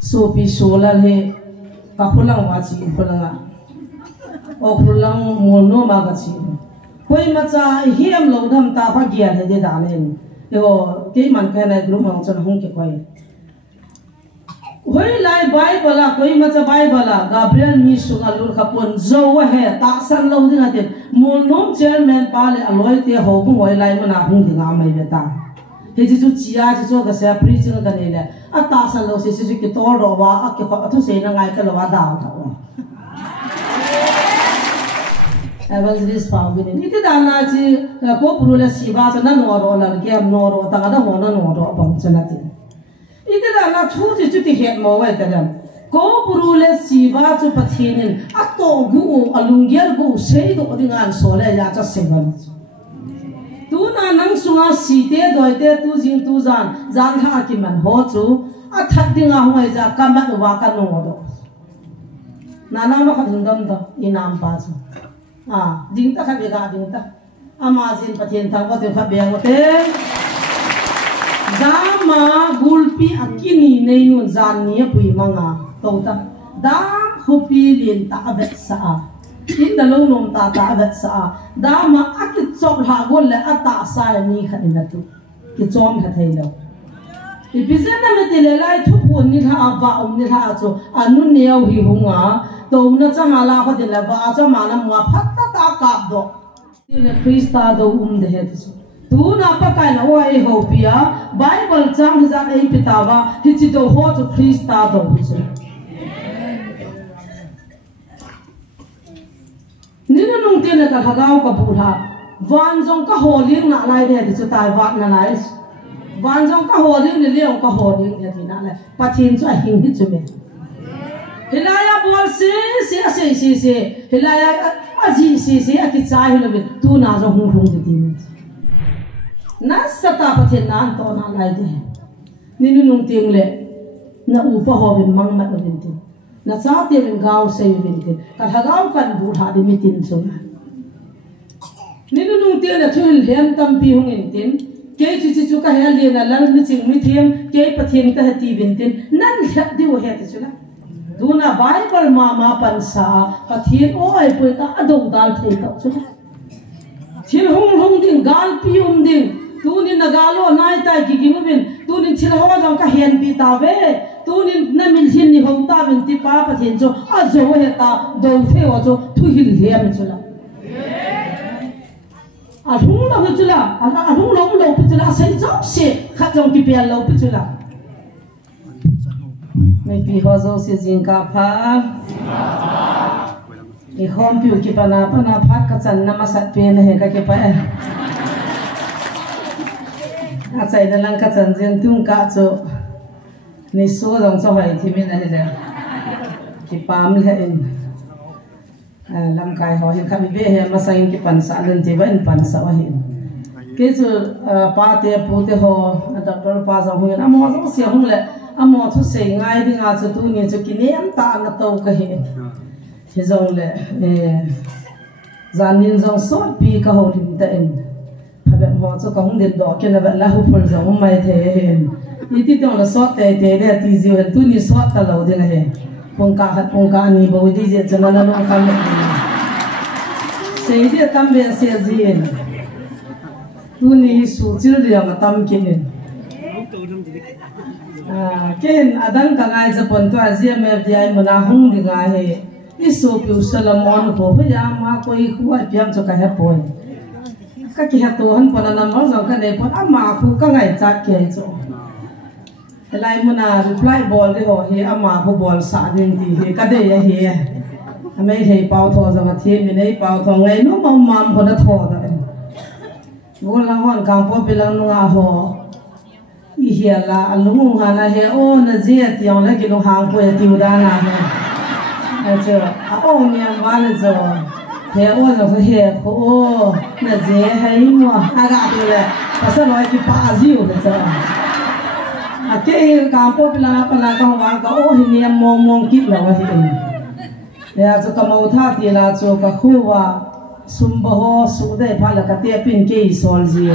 sopi solar he kahulang wachi hulanga okulang mono magachi koi macha hiam lodam ta pha gyan he de danen ego ke man kana group ma chon hung ke koi hoi lai bible la koi macha bible la gabriel mi sunga lur khapon zo wa he ta san lo ding ate mono chairman pa le aloi te ho bu hoi lai mana hung dinga mai beta he ji chu chia ji chu ga sa preaching ga ne le a ta san lo se se ki to ro wa a ke pa thu se na ngai ka lo wa da tha wa evangelist pa bi ni ti da na ji ko puru le si ba cha na no ro la ke no ro ta ga da ho na no ro pa cha na ti ite da na thu ji chu ti het mo wa ta da ko puru le si ba chu pathin a to gu alungyal gu sei do dingan so le ya cha se ban tu na nang sunga si te doi te tu jing tu jan tha ki man ho chu a that dinga hoi ja kamat wa ka no do na na ma khathung dam da inam pa chu a ding ta kha be ga ding ta ama jin pathin thang ko te kha be ngo te dama gulpi akini nei nun jan ni pui manga to ta dam khopi lin ta avet sa in da lo nom ta avet sa dama akit chok ha gol le ata sa ni khanin la tu ki chom kha thei lo i bizen na me te le lai thu pun ni tha ba om ni tha cho anu neu hi hunga to na chama la kha de la ba chama na mu phat ta ka do ni krista do de he tu na pa kai na wa e ho pia bible chang za ei pitawa hi chi do ho to krista do hu chu ni na nung te na ka khagao ka bula van jong ka ho ling na lai de chu tai wat na lai van jong ka ho ling ni leong ka ho ling de thi na lai pathin chu a hing hi chu me hilaya bol se hilaya aji se a ki chai hu le tu na zo hung hung de ti na sata pathin nan to na lai de ni nu nung ting le na u pa ho bin mang mat bin tin na cha te bin gaw se bin tin ka thagaw kan bu tha de mi tin so ni nu nung te na thul hem tam pi hung in tin ke chu ka hel le na lang mi ching mi them ke pathin ka ti bin tin nan hla di wo he ti chu na du na bible ma pan sa pathin o ai pu ta ado dal the ka chu thil hung ding gal pi ding tu ni nagalo nai ta ki gimubin tu ni thilho jong ka hen pi ta ve tu ni na min hin ni hom ta bin ti pa pathin jo a zo he ta do the o jo thu hil he mi chula a hung lo pi chula a hung lo pi chula sai jo se kha jong pi pe lo pi chula me pi ho zo se jing ka pha e hom pi ki pana phat ka chan na ma sat pe na he ka ke pa a chai da lang ka chan jen tung ka cho ni so dong cho hai thi min a he da ki pam le in lam kai ho hin kha mi be he ma sain ki pan sa lun ti ban pan sa wa hin ke chu pa te pu te ho doctor pa za hu na mo zo se hung le a mo thu se ngai ding a chu tu ni chu ki nem ta na to ka he he zong le zanin zong so pi ka ho lim ta en be ho cho ka hung den do ke na ba la hu phul zo mai the hen ni ti tong la so te de ti ji wen tu ni so ta lo de na he pong ka ni bo di je chana na no ka me se de tam be se ji en tu ni su chil de ma tam ke en ken adang ka ngai za pon to azia me di ai mona hung di ga he isu pi salamon ko ya ma koi khuwa piam cho ka he poi ka ki ha to han pona na mo zo ka ne pon ama khu ka ngai cha ke cho lai mona reply ball de ho he ama khu ball sa ding ti he ka de ya he ame he pau tho za ma thi mi nei pau tho ngai no ma mam ho da tho da bo la hon kam po pilang nu a ho i he la alu nga na he o na je tiang la ki no hang po ya ti da na he a che a o niam wa le zo he o zo he ko o na je hai mo a ga tu le pa sa lo ki pa ji o le za a ke kam po pilang pa na ka wa ka o hi niam mong kit la wa hi ya cho ka mo tha ti la cho ka khu wa sum bo ho su de pha la ka te pin ke sol ji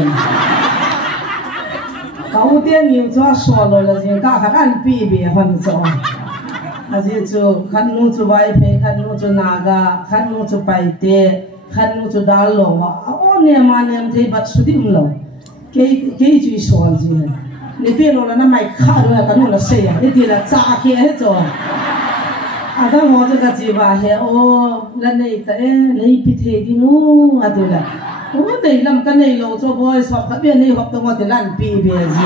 搞点牛抓说了了，就搞看比别很重。还是就看侬就外配，看侬就哪个，看侬就白的，看侬就打龙啊！哦，年嘛年天把出的唔咯，几句说子，你别落了那买卡都要跟侬了谁啊？你点了炸起来做。啊，但我这个嘴巴是哦，那你的你别提的侬啊对了，我你諗跟你老做 boy 說特別你學到我哋爛比別字，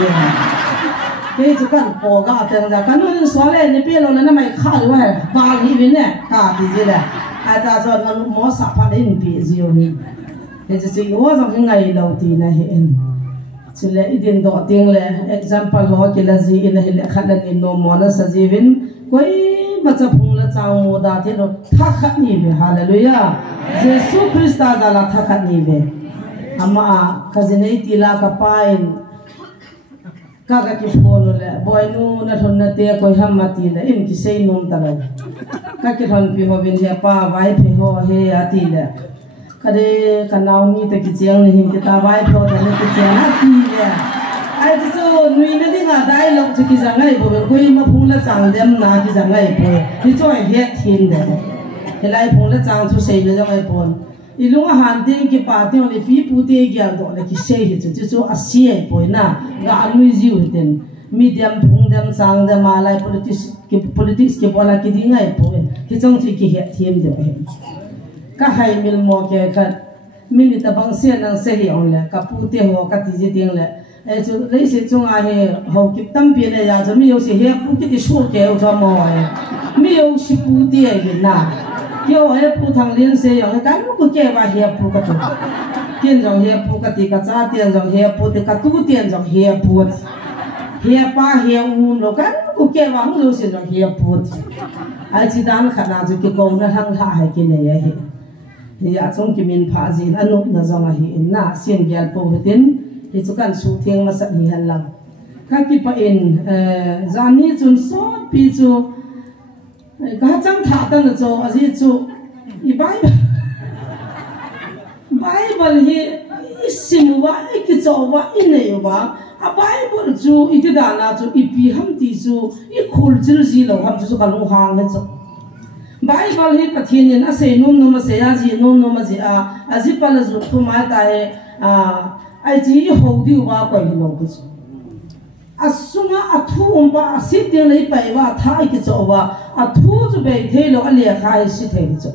你就跟我講等陣，跟我說咧，你別老了那麼卡的話，巴里邊呢卡的字咧，啊，他說那冇啥怕你別字哦你，你就是我仲係藝老啲呢係，就咧一定多定咧 ，example 我嘅啦字，因係咧看得你弄冇那實際邊，鬼。macam pula camu dah tiada takat ni be haleluya Yesus Kristus adalah takat ni be ama kazinai tila kapain kakak kipon le boy nu na thon na te koi hamati le in ki sei nom tala kakak thon pi ho bin he pa vai phe ho he ati le kade kanau ni te ki chiang ni hin ki ta vai pho ta ni ki chiang ati le ai cho nuôi nó đi ngả đại lộc cho cái dạng này bộ quê mà phun là trắng đem na cái dạng này bộ đi cho ai hết thiên đấy cái này phun là trắng cho xây là dạng này bộ đi lúc mà hàn tiếng cái bà tiếng là phí bù tê cái đó là cái xây hết cho asia bộ na gà nuôi diu hết medium phun đem trắng đem mà lại politics cái bộ là cái gì này bộ cái trong cái hết thiên đấy các hai mình mua cái mình ta bằng xe năng xe hiện là các bù tê họ các gì tiếng là cho lấy sự chung ai học kịp tâm biến này ra cho mình yêu sự hiệp phụ cái số kéo cho mọi mình yêu sự phụ địa cái nào yêu hiệp phụ thằng liên sẽ yêu cái nó cứ kéo vào hiệp phụ cái đó tiền dòng hiệp phụ cái gì cái giá tiền dòng hiệp phụ thì cái tu tiền dòng hiệp phụ hiệp ba hiệp u nó cái nó cứ kéo vào không yêu sự dòng hiệp phụ ai chỉ đang khả năng cho cái công nó thằng hạ hay cái này ấy thì ở trong cái miền Bắc gì anh nộp nó dòng ấy na xiên gyal po tin thì chúng ta su thiêng mà sạch hiền lắm các cái bệnh zani chun sốt pi chu các trang thả tan là cho gì chu Bible hi simwa cái cho wa inay wa a Bible chu itidana chu ipi ham ti chu I khul chil gì lo ham chu kalung hang le chu Bible hi pathian na se nom ma se ya ji nom ma ji a ji pala zu tu ma ta he ai chỉ hậu điều ba quay lâu cái gì, sunga thu ba xịt tiếng lấy bài ba thay cái chỗ ba thu cho bài thế lo liền khai xịt thế cái chỗ,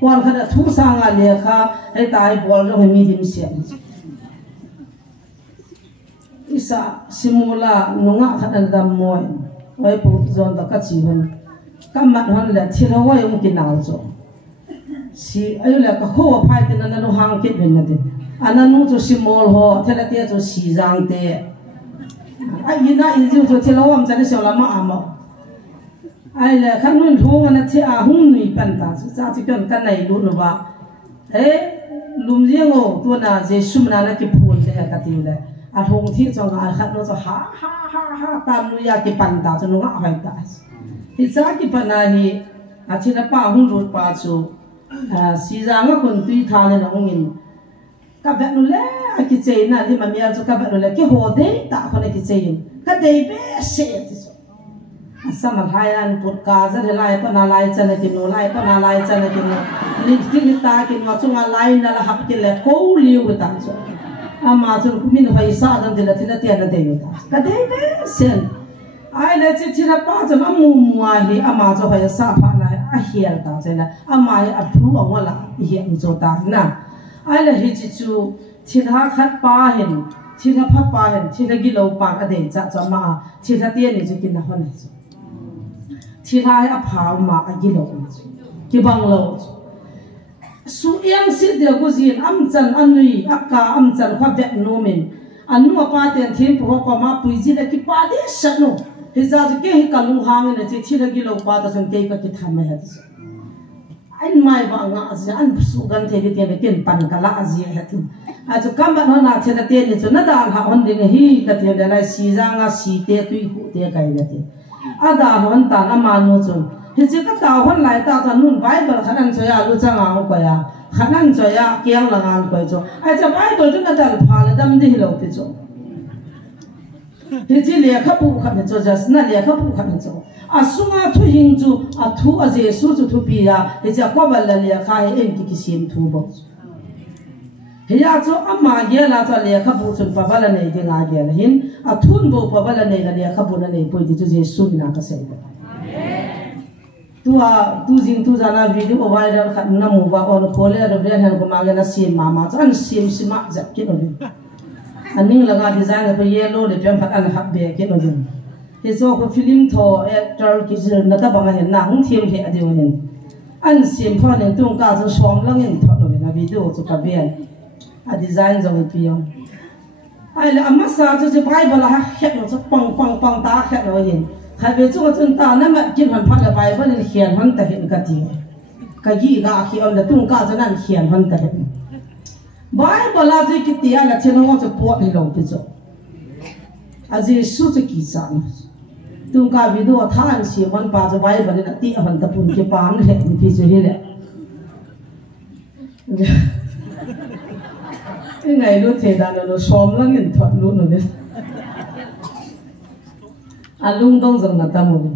quan cái là thu sang liền khai cái tai bol rồi mình đi xem, isa simula nunga cái là đam mồi, ai phụ zon đó cái gì hơn, cái mặt hơn là chỉ là vay ông cái nào chỗ, si ai là cái hồ phải thì nó hàng kết bên này anh nu cho simol ho thế là tia cho xì giang te ai ina in cho thế lâu am chân sẽ làm mà ai là khăn nuôi thú anh thế hung nuôi pan ta cha chỉ cần cái này luôn rồi lùm riêng ô tôi là Jesus là cái phun thế cái tiêu này hung thiết cho người khăn nó cho ha tam nuôi cái pan ta cho nó ngã phải ta thì cha cái pan này chỉ là ba hung ruột ba số xì giang nó còn tùy thà nên nó hung in các bạn nuôi cái chơi na đi mà miêu cho các bạn nuôi cái hồ đấy tạo con cái chơi cái đấy bé sẽ sao mà hai anh podcast rất là lại con lại chân là kiếm lại con lại chân là kiếm lịch trình ta kiếm mà chúng lại là hấp cái là cố liều cái ta cho mà chúng mình phải sao đó thì là tiền là tiền cái đấy bé sẽ ai là chỉ là bao giờ mà mua hi mà cho phải sao phải là hiền ta cho là mà thu ông là hiền cho ta na ai là hi chú chỉ là khát ba hiền chỉ là phát ba hiền chỉ là cái lâu ba cái đấy cho mà chỉ là tiền này cho cái nào này chỉ là ai phao mà cái lâu cái bằng lâu su yang sit dia ko zin am chan anui akka am chan kha vek no men anu apa ten thim po ko ma puiji la ki pa de sanu he za ke hi kalung hang ne che chi la gi lo pa ta san ke ka ki tham ha anh mai và ngã gì anh su gan thế thì tiền tiền pan cả lạ gì hết thì cho các bạn nó nào thế là tiền thì cho nó đàn họ hơn đến hi cái tiền là xì ra ngã xì tiền tùy hụ tiền cái là tiền đàn hơn đàn mà nó cho thì chỉ các đào hơn lại ta cho nun Bible khả năng cho ya lu cha ngang ko ya khả năng cho ya kiang là ngang ko cho ai cho Bible cho nó đàn phá là đâm đi lâu thì cho he chi le kha pu kha me cho jas na le kha pu kha me cho asunga thu hing chu athu a jesu chu thu pi ya he ja ko bal la le kha he en ki sim thu bo he ya cho amma ge la cha le kha pu chu pa bal nei de nga ge la hin athun bo pa bal nei la le kha pu na nei poi di chu jesu na ka se tu jing tu jana video viral khat na mu ba on khole ar ren han ko ma ga na sim mama chan sim sima ja ke no aning laga design ko yellow le pem phat an hab be ke no jin he so ko film tho actor ki jir na ta banga hen na hung thim he ade hen an sim pho ne tung ka zo som lang en tho no na video chu ka be a design zo pi yo ai le amma sa chu bible ha khet no chu pang ta khet no hin khai về chỗ chúng ta nằm kinh hoàn phát là bài vẫn là hiền hơn ta hiện cái gì cái gì gà khi ông là tung cá cho nên hiền hơn ta hiện bài bảo là gì cái tiền là trên nó cho bọt đi lâu tới chỗ à gì số cho kỳ sản tung cá video than xí hơn ba cho bài vẫn là tiền hơn ta bún cái bán hết thì cho hết lẽ cái ngày lúc thế đó nó xóm lắm nhìn thuận luôn rồi đấy alung dong zang na tamu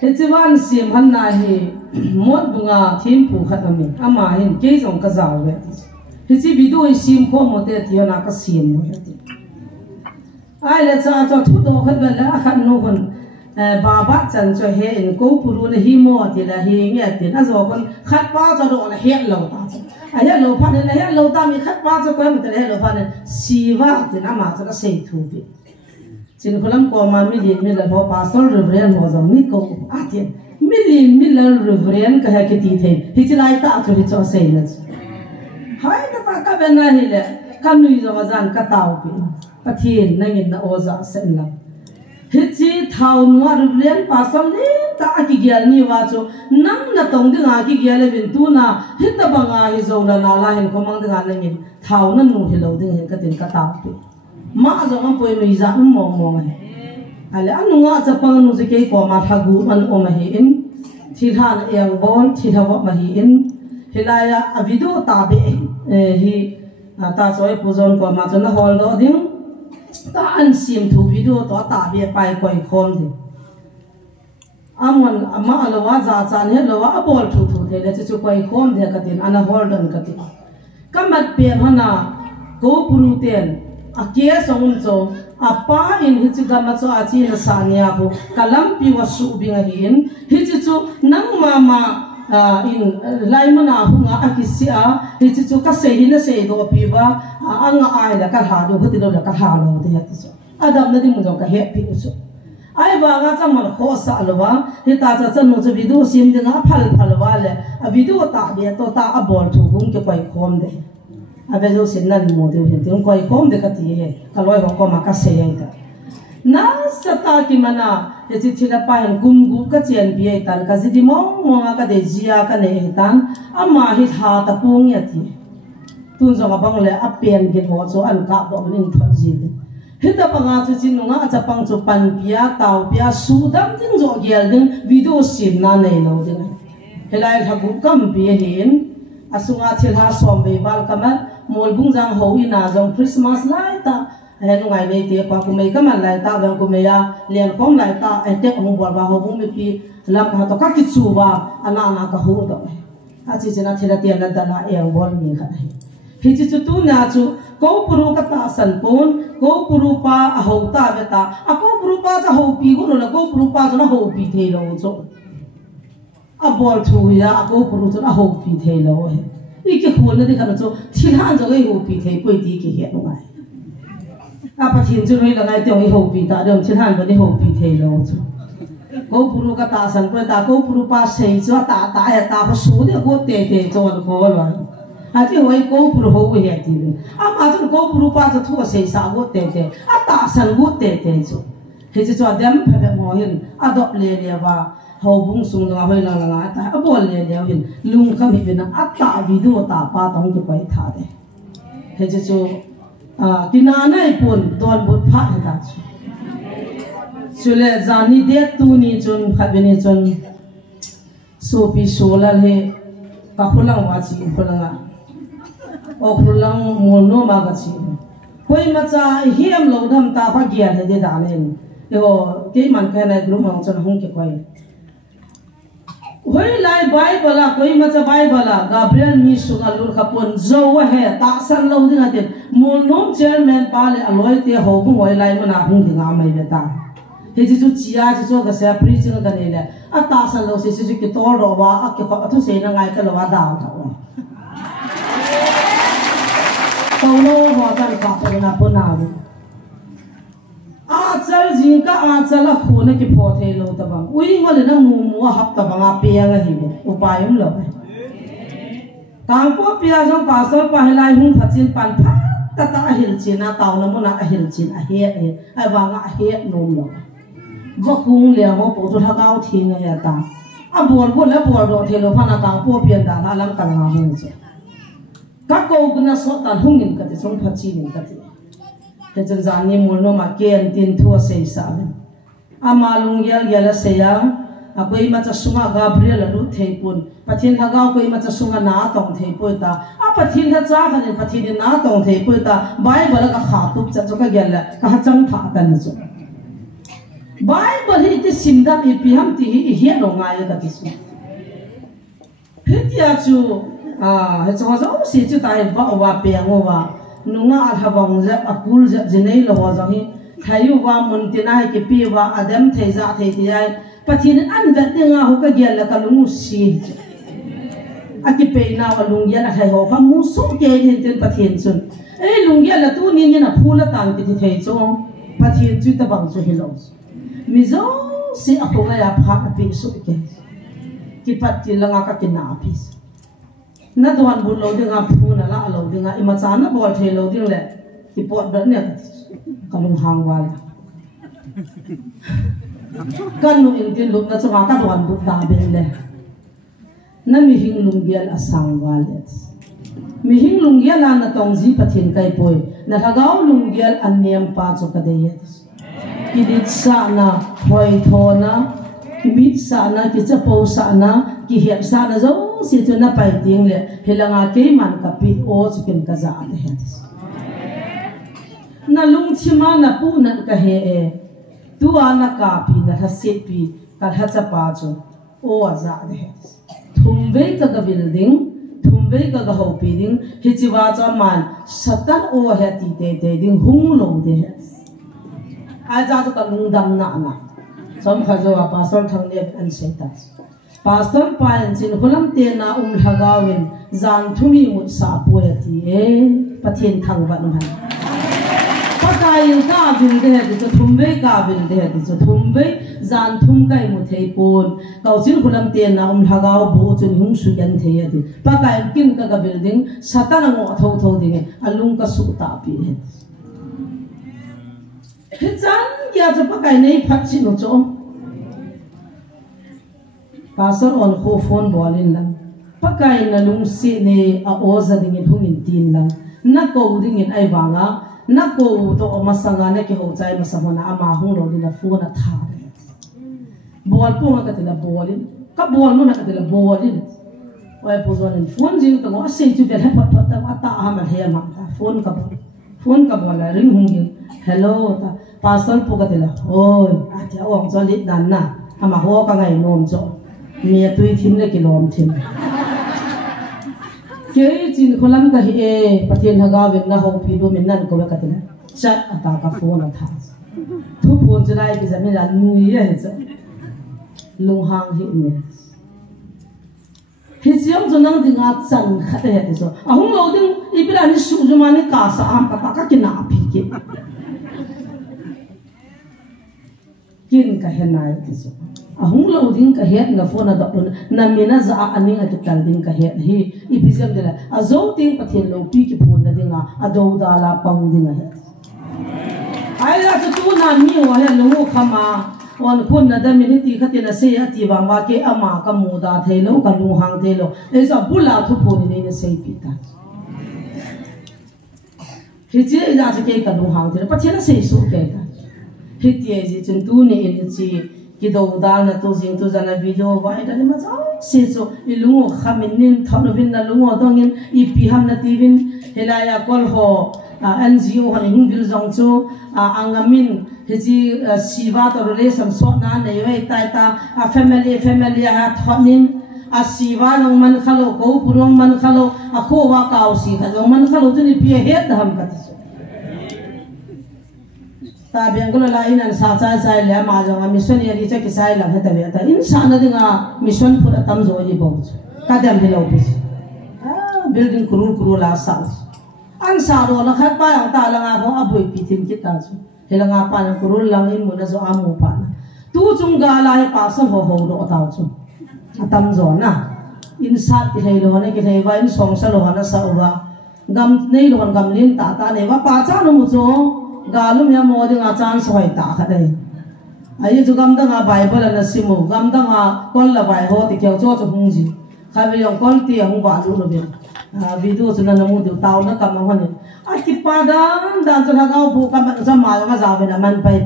he chiwan sim han na hi mot bunga thim pu khatami ama hin ke jong ka zaw ve he chi video sim kho mo te ti na ka sim mo he ai le cha cho thu do khat ba la khat no kon ba ba chan cho he in ko puru na hi mo ti la hi nge ti na zo kon khat pa cho do la he lo ta a he lo pha ne la he lo ta mi khat pa cho ko mi te he lo pha ne si wa ti na ma cho ka sei thu bi chính khlam ko ma mi la ho pastor reverend ho jong ni ko atin mi la reverend ka ha ke ti the hi chilai ta chu hi cho sei na hai ta ka ben na hi le ka nui zo jan ka taw pi pathin nangin na oza sen la hi chi thau nuwa reverend pastor le ta ki gyal ni wa chu nang na tong de nga ki gyal le bin tu na hi ta banga hi zo na la hin ko mang de nga nangin thau na nu hi lo ding hin ka tin ka taw pi ma zo ang poi mi za mo ngai ale anu nga cha pang nu se ke ko ma thagu an o ma hi in thi than yang bol thi thawa ma hi in hilaya a video ta be hi ta choi puzon ko ma chon hol do ding ta an sim thu video to ta be pai koi khom de amon ama alawa za chan he lawa bol thu the le chu koi khom de ka tin ana hol don ka tin kamat pe hana ko puru ten akia song cho apa in hichigama cho achi na sanya ko kalam pi wasu binga hin hichu nang mama in laimana hunga akisia hichu ka sei na sei do pi ba anga ai la ka ha do hoti do la ka ha lo de hichu adam na di mun ka he pi chu ai ba nga chamal kho sa alwa hita cha chan no chu video sim de na phal wa le a video ta be to ta a bol thu hum ke pai khom de ave jo sin na mo de hin tin koi kom de ka ti he ka loi ho ko ma ka se ai ta na sa ta ki mana ye chi thila pa hin gum gu ka chen bi ai tan ka ji di mo ka de jia ka ne tan ama hi tha ta pung ya ti tun zo ka bang le a pen ge ho cho an ka bo nin tha ji de hi ta pa nga chu chin nga a cha pang chu pan pia taw pia su dam ting zo gel ding video sim na nei lo de helai tha gu kam bi hin asunga thil ha som be bal kama mol bung jang ho ina jong Christmas lai ta he nu ngai nei te pa ku mei kama lai ta bang ku me ya lian khom lai ta e te hong bor ba ho bung me pi lam ha to ka ki chu ba ana ka ho do a chi chena thila tian na da na e bol ni kha hi chi chu tu na chu ko puru ka ta san pon ko puru pa a ho ta be ta a ko puru pa cha ho pi go no ko puru pa cha na ho pi the lo cho a bol thu ya a ko puru cha na ho pi the lo he iki khol na de kha cho thilan jo ge ho pi the poi ti ki he no ngai a pa thin chu roi la ngai te ho pi ta dom thilan ba de ho pi the lo cho ko puru ka ta san pa ta ko puru pa sei cho ta ya ta ba su de ko te cho ko lo a ti hoi ko puru ho he ti a ma chu ko puru pa cho thu sei sa go te a ta san go te cho he chu cho dem pha be mo hin a dop le ba hầu bung sung nga hoi la nga ta a bol le le hin lung kham hi bena a ta video ta pa tong ke pai tha de he je chu kina nai pon don bot pha ta chu chule zani de tu ni chun khabeni chun so pi sola he ka khulang wa chi khulang o khulang mo no ma ga chi koi macha hiam lo dham ta pha gian he de da nen yo ke man kha na group ma chon hung ke koi hoi lai bible la koi macha bible la gabriel mi su ga lur khapon zo wa he ta san lo ding atin mon nom chairman pa le aloi te ho bu ngoi lai mana hung ding a mai beta he ji chu chia ji chu ga sa preaching ga ne le a ta san lo se se ki to ro wa a ke ko thu se na ngai ka lo wa da ta wa to no ho ta ka pa na po na a chal ji ka a chala khone ki pho the lo ta bang ui ngol na mu mu hap ta bang a pe ga hi ne upayum lo tang po pia jong pastor pa helai hung phachin pan pha ta ta hil china taw na mo na hil chin a he ai wa nga he nom lo wa khung le ho po to tha gao thing ya ta a bol ko la bol do the lo pha na tang po pian da la lam kal nga mu che ka ko gna so ta hung in ka ti song phachi nin ka ti te chen zan ni mul no ma ken tin thu se sa ama lung yal yala se ya a koi ma cha sunga gabriel lu thei pun pathin ha gao koi ma cha sunga na tong thei pu ta a pathin ha cha khan pathin na tong thei pu ta bible ka kha tu cha ka gyal la ka chang tha tan chu bible hi ti simdam i pi ham ti hi hi no nga ya ka ti su phitia chu he cha zo si chu tai ba wa pe ngo wa nunga athabang zap akul zap jinei lo wa hi thayu wa mun tinai ki pi wa adam thei za thei ti ai pathin an da tinga hu ka gyal la ka lungu si aki pe na wa lung ya la khai ho ka mu su ke ni tin pathin chun e lung ya la tu ni ni na phula tan ki thei chong pathin chu ta bang chu hi lo mi zo si a ko ya pha ka pi su ke ki pat ti langa ka ki na pi na doan bu lo dinga phu na la lo dinga ima cha na bol the lo ding le ki pot da ne ka lung hang wa kan nu in tin lu na cha ka doan bu ta be le na mi hing lung gial asang wa le mi hing lung gial na tong ji pathin kai poi na thagau lung gial an niam pa chu ka de ye ki dit sa na hoi tho na ki mit sa na ki cha po sa na ki hiat sa na zo si tu na pai ting le helanga ke man ka pi o chicken ka za de he na lung chima na pu na ka he e tu ana ka pi na ha se pi ka ha cha pa chu o a za de he thum ve ka ga building thum ve ka ga ho pi ding hi chi wa cha man satan o he ti te ding hung lo de he a za ka lung dam na na som khajo a pastor thang le an se ta pastor pain chin hulam te na lagawin zan thumi mu sa poeti e pathin thang ba no han pakai ka bin de he to thumbe ka bin de he to thumbe zan thum kai mu thei pon kau chin hulam te na lagaw bu chun hung su yan thei ati pakai kin ka building satana ngo tho ding alung ka su ta pi he chan ya to pakai nei phat chin no cho pastor on kho phone bolin lang pakai na lung si ne a oza dingin hungin tin lang na ko dingin ai wanga na ko to masanga ne ke ho chai masamona ama hung lo dina phone a tha bol punga ka tila bolin ka bol no na ka tila bolin oi pozon phone jing to ngo sei tu de pat pat ta ha ma he ma phone ka bola ring hungin hello ta pastor pu ka tila oi a ja ong cho lit dan na ama ho ka ngai nom cho mía tui thím le kilom thím cái chín kholam ka hi e pathian haga ven na ho pi do min nan ko ka tena chat ata ka phone atha thu phone jai ki zamin la nui ye cha lung hang hi ne hi chiam zo nang dinga chan kha te he so ahung lo ding ibra ni su ju mani ka sa am ka ki na phi ki kin ka he nai ti so ahung lo ding ka het na phone da na mina za aning at tal ding ka het hi ipisam dela azo ting pathin lo pi ki phone na dinga ado da la pang dinga he ai la tu na mi wa he lo khama on khun na da minute khatina se ati wa ma ke ama ka mu da thelo ka lu hang thelo e sa bula thu phone ni ne sei pi ta hi je ja ke ka lu hang thelo pathin se su ke ta hi tie ji chun tu ni in chi ki do dal na to jing to jana video vai da ma cha se so ilungo khamin nin thon bin na lungo dongin I pi ham na tivin helaya kol ho NGO han hingil zong chu angamin heji siwa to relation so na nei wei tai ta family ha thonin a siwa nong man khalo ko purong man khalo a kho wa kaw si kha jong man khalo tu ni pi het dham ka ti ta biang ko la in an sa cha sai le ma jong a mission ye ri che ki sai la he ta ve ta insan na dinga mission phut atam zo ji bo ka dam hi lo pi building kuru la sa an sa ro la khat pa yang ta la nga bo abui pi tin ki ta chu he la nga pa lang kuru lang in mu na zo amu pa tu chung ga la he pa sa ho do ta chu atam zo na in sat ki thei lo ne ki thei wa in song sa lo na sa wa gam nei lo gam lin ta ne wa pa cha no mu zo ga lu ya mo de nga chan soi ta kha dai ai chu gam da nga bible na simu gam da nga kol la bai ho ti kyau cho chu hung ji kha bi yong kol ti hung ba lu lo be video chu na mu du taw na kam ho ne a ki pa dan chu na ga bu ka ma za ma ga za be na man pai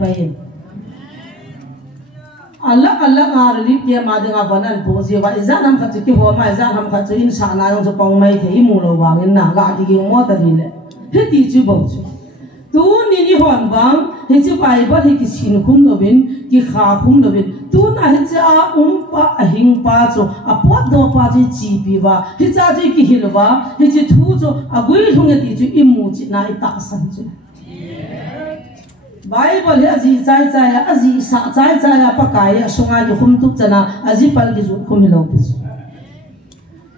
Allah nga relief dia ma denga banan po ji wa izan ham khat ki ho ma izan ham khat in sa na yong so pong mai thei mu lo wa ngin na ga ti gi mo ta ri le he ti chu bo chu tu ni ni hon bang he chu pai ba he ki sin khum lo bin ki kha khum lo bin tu na he cha pa a hing pa chu a pot do pa ji pi wa he cha ji ki hil wa he chi thu chu a gui thung ya ti chu i mu chi na i ta san chu Bible he aji chai aji sa chai pakai sunga ji khum tuk chana aji pal gi ju khum lo pi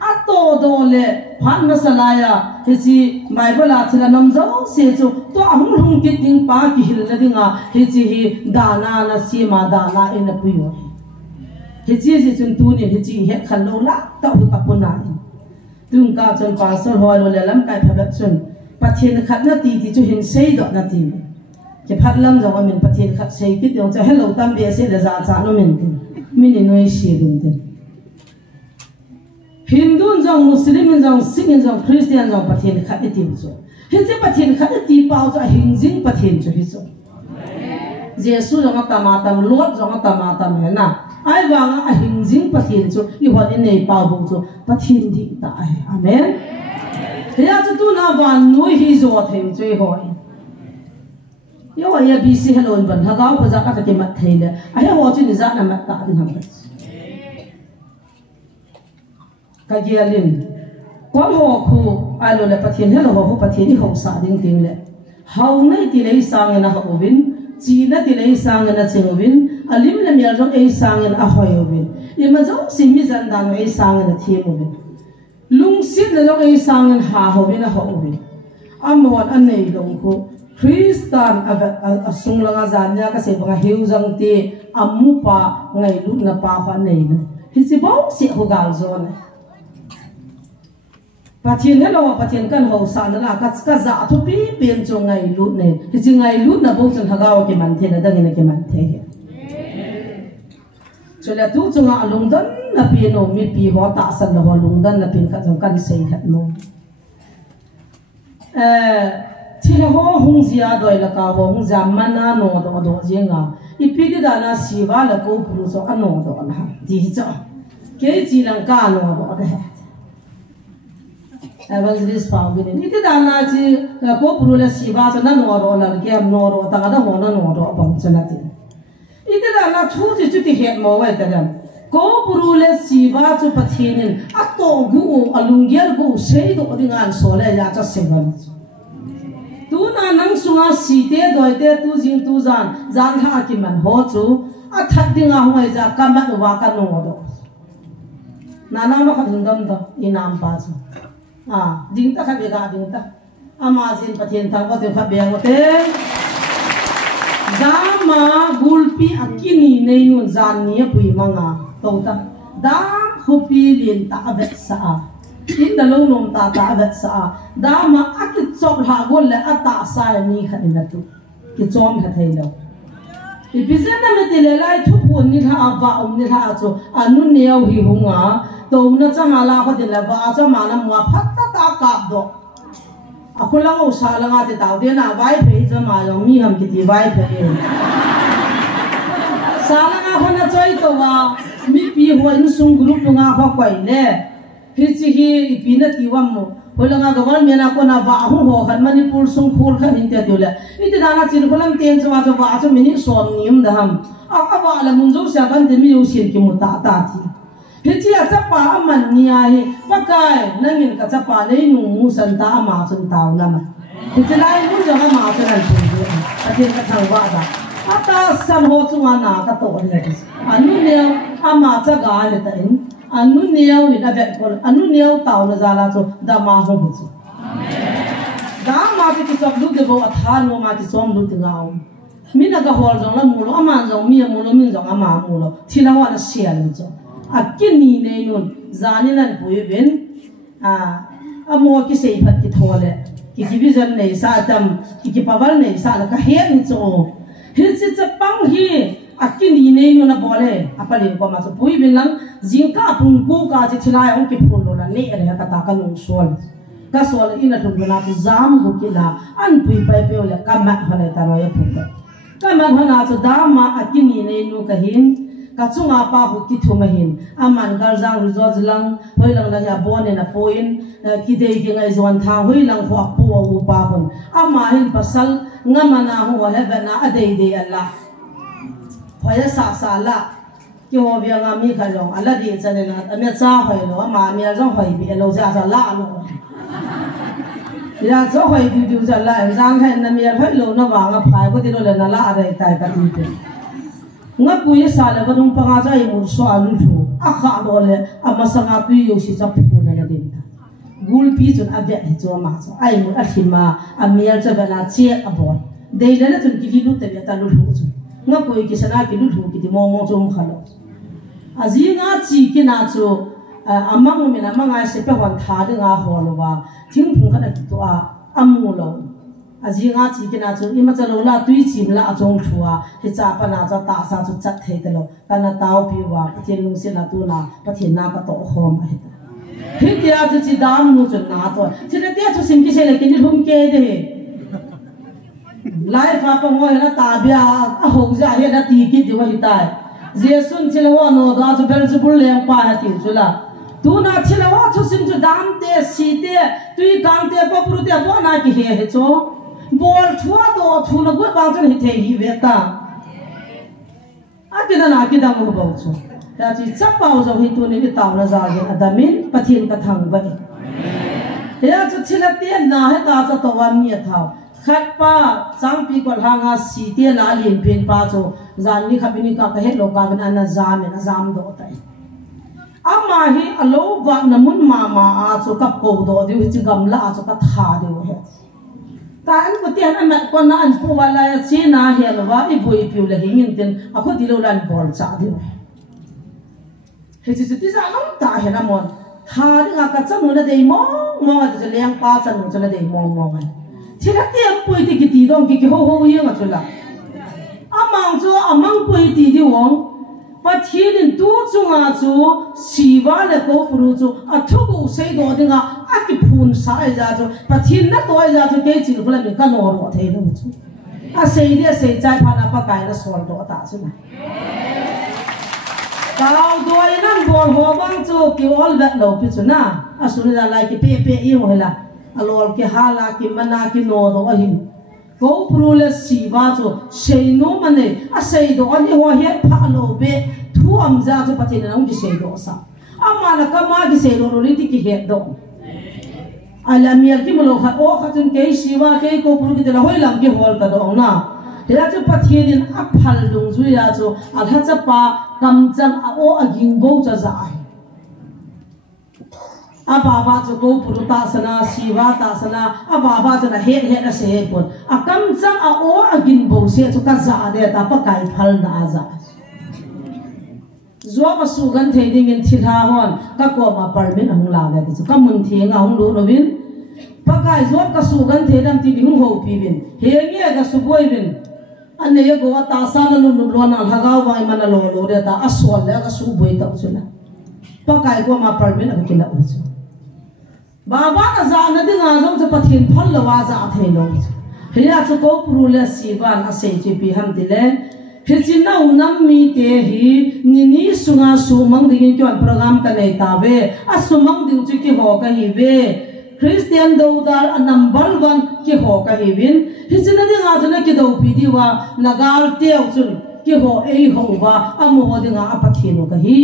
ato do le phan na salaya he ji Bible a thila nam zo se chu to ahung hung ki ting pa ki hil la dinga he ji hi dana na si ma dana in a puyo he ji chun tu ni he ji he khal lo la ta u ka puna tung ka chon pastor ho lo le lam kai phabak chun pathin khat na ti chu hin sei do na ti ke phat lam zo min pathin khat sei ki tong cha hello tam be se da za cha no min min noi shi dun de Hindu jong Muslim jong Sikh jong Christian jong pathin khat ti zo he che pathin khat ti pau cha hing jing pathin chu hi zo Jesu jong ta ma tam lot jong ta ma tam he na ai wa a hing jing pathin chu i hon in nei pau bu chu pathin di ta amen he ya chu tu na van noi hi zo theng chei hoi yo ya bc hello ban ha ga ko za ka ke mat theile ai ho chu ni za na mat ta din ham ka gialin ko ho khu alo le pathin hello ho pathin ho sa ding ting le hau nei ti lei sang na ho win chi na ti lei sang na cheng win alim le mial jong ei sang na a hoi win i ma jong si mi zan dan ei sang na thi mo win lung sit le jong ei sang ha ho win a ho win amon an nei long ko Kristan asung langa zanya ka se banga hiu jang te amu pa ngai lut na pa fa nei na hi si bo si ho gal zone pathin hello pathin kan ho sa na ka za thu pi pen chu ngai lut ne hi chi ngai lut na bo chan hagaw ke man the na dang ne ke man the he chola tu chu nga lung dan na pi no mi pi ho ta san ho lung dan na pin ka jong kan sei khat no Chila ho hung zia doi la ka ho hung zia mana no do jenga ipi di dana siwa la ko puru so ano do la di cha ke ji lang ka no do de evangelist pa bi ni di dana ji ko puru la siwa so na no do la ke no do ta ga da ho na no do bang chana ti ite dana thu ji chu ti het mo wa ta dan ko puru la siwa chu pathinin ato gu alungyer gu sei do dingan so la ya cha sevan tu na nang sunga si te doi te tu jing tu zan tha ki man ho chu a that dinga hoi za kamat wa ka no do na na ma khathing dam do inam pa chu ding ta kha be ga ding ta ama jin pathin tha ko te kha be ngo te dama gulpi akini nei nun zan ni pui manga to ta dam khopi lin ta abet sa in da long nom ta da sa dama akit chop ha gol le ata sa ni kha in tu ki chom ha thai lo i bizan na me tele lai thu pun ni tha ba ni tha chu anu neu hi hunga to na chama la kha de la ba chama na mo phat ta kap do akulang o sa la nga te taw de na vai phe chama yo mi ham ki ti vai phe sa la nga kha na choi to wa mi pi ho in sung group nga kha kwai le hi chi hi pi na ti wam mo hồi là ngài government à con à vạ hung hồ khăn Manipur sung phul khăn hình tiệt là ít đàn anh xin kholam tiền cho vạ cho mình xóm niệm đó ham vạ là muốn giúp sao bạn thì mình xin cái một ta thì hết chỉ là chấp bà mình nia hi bắt cái nên mình cả chấp bà lấy nung sân ta mà sân tàu nè mà thì chỉ là muốn cho cái mà cho nên thôi thì cái thằng vạ đó ta san ho chung ana ka to le anu neo ama cha ga le ta in anu neo ina ve ko anu neo taw na zala cho da ma ho hu chu da ma ti chok lu de bo atha no ma ti som lu ti ngao mi na ga hol jong la mu lo ama jong mi mu lo min jong ama mu lo thi la wa na sia le cho a kin ni ne nun zani nan pui ven a mo ki sei phat ki thole ki division nei sa tam ki pawal nei sa la ka he ni cho Hilsi cepang hi akin ini nuna boleh apa lagi kau masuk pui bilang jika pungku kaji cilai orang kipun nuna ni ada katakan usul kasual ina tu guna tu zam bukina an pui pai pai oleh kamat hana tano ya pungku kamat hana tu dama akin ini nu kahin kacung apa bukti tu mahin aman garzang resort lang hoi lang lagi abon na poin kidei kengai zuan thang hoi lang ho apu awu pa pun amahin pasal ngamana huwa hebena adei Allah hoya sa la ki ho bia ngami khalong ala di chanena amya cha hoi lo ama amya jong hoi bi lo ja sa la lo ya zo hoi du ja la jang hai na mya hoi lo na wa nga phai ko ti lo le na la adei tai ka ti te nga puya sa la badung panga ja i mun so alu thu akha lo le ama sanga tu yo si cha pu na la din ta gul pi chun abya he cho ma cho ai mu athima amir cha bana che abon dei la chun ki lu te ta lu lu chu nga koi ki sana ki lu lu ki ti mo mo chum khalo azi nga chi ki na chu amang mi na manga se pe wan tha de nga ho lo wa thing phung kha to a amu lo azi nga chi ki na chu ima cha lo la tui chi la achong thua he cha pa na cha ta sa chu chat the de lo kana taw pi wa pathin lu se na tu na pathin na ka to khom a he Hit ya tu si dam nu chun na to. Sila dia tu sim kisi lagi ni hum ke de. Life apa ngoi na tabia a hong ja he na ti ki diwa hitai. Jesun sila wa no da tu bel bul leng pa ha ti chula. Tu na sila wa tu sim tu dam te si te tu gang te pa pru te bo na ki he cho. Bol thua do thu na gu bang chun hi the hi ve ta. A ti na ki dam mo bo cho. Đã chỉ chấp bao giờ khi tôi nên tạo ra gì adamin pathin ka thang vậy thế là chút chỉ là tiền na hết ta cho tàu miệt thảo khát pa sang pi còn hàng à xì tiền là liền pin pa cho gian ni khabini ka hết lô ka bên anh zam đó tại amma hi alo va namun mama a cho kap ko do di chi gamla cho ka tha de he ta an ko tiền an mat kon na an pu wala chi na he lo wa i bui piu la hingin tin a ko di lo lan bol cha di he chi ti za long ta he na mon tha de nga ka chang na dei mong a de leng pa chan no chan dei mong an chi la tiam pui ti ki ti dong ki ho ho ye nga chula amang cho amang pui ti di wong pa thilin tu chunga chu siwa le ko puru chu athu ko sei do de nga a ki phun sa ja chu pa thin na to ja chu ke chi phula mi ka no ro the lo chu a sei de sei chai pha na pa kai na sol do ta chu na Kau doi nan bol ho bang chu ki ol vet lo pi chu na asuni la lai ki pe pe i ho la alol ki hala ki mana ki no do hi ko prule siwa chu sei no mane a sei do ani ho he pha lo be thu am ja chu patin na ngi sei do sa amma na ka ma gi sei do ri ti ki he do ala mier ki mo lo kha o kha chun ke siwa ke ko pru ki de la hoi lam ki hol ka do na thế là chú bắt thiên in áp hal dung duy là chú al hết chấp pa cầm chân à ô à ging bầu cho giải à bà bà chú cô phụ ta sana siva ta sana à bà bà chú là hết là sẽ bồn à cầm chân à ô à ging bầu sẽ chú cả giả để ta bắt cái phal na giả do mà su gan thấy đi mình thịt hà hòn các cô mà parmin hung lao đấy chú các môn thiêng à hung đủ nó vin bắt cái do các su gan thấy đam ti hung hậu pi vin hiền nghe các su boy vin anh ấy có ta sa na lùn lùn na hagaw vai mana lo lo de ta aswal le ka su boi ta usula pa kai ko ma parmin ak kila usu baba na za na dinga jong cha pathin phal lawa za thei lo hiya chu ko prule siwan ase ji pi ham dile he chin na unam mi te hi ni sunga su mang ding kyon program ka nei ta ve a su mang ding chu ki ho ka hi ve Christian Dodar number 1 ki ho ka hivin hichina de nga jana ki do pidiwa nagal teu chun ki ho ei ho ba amu de nga apathino ka hi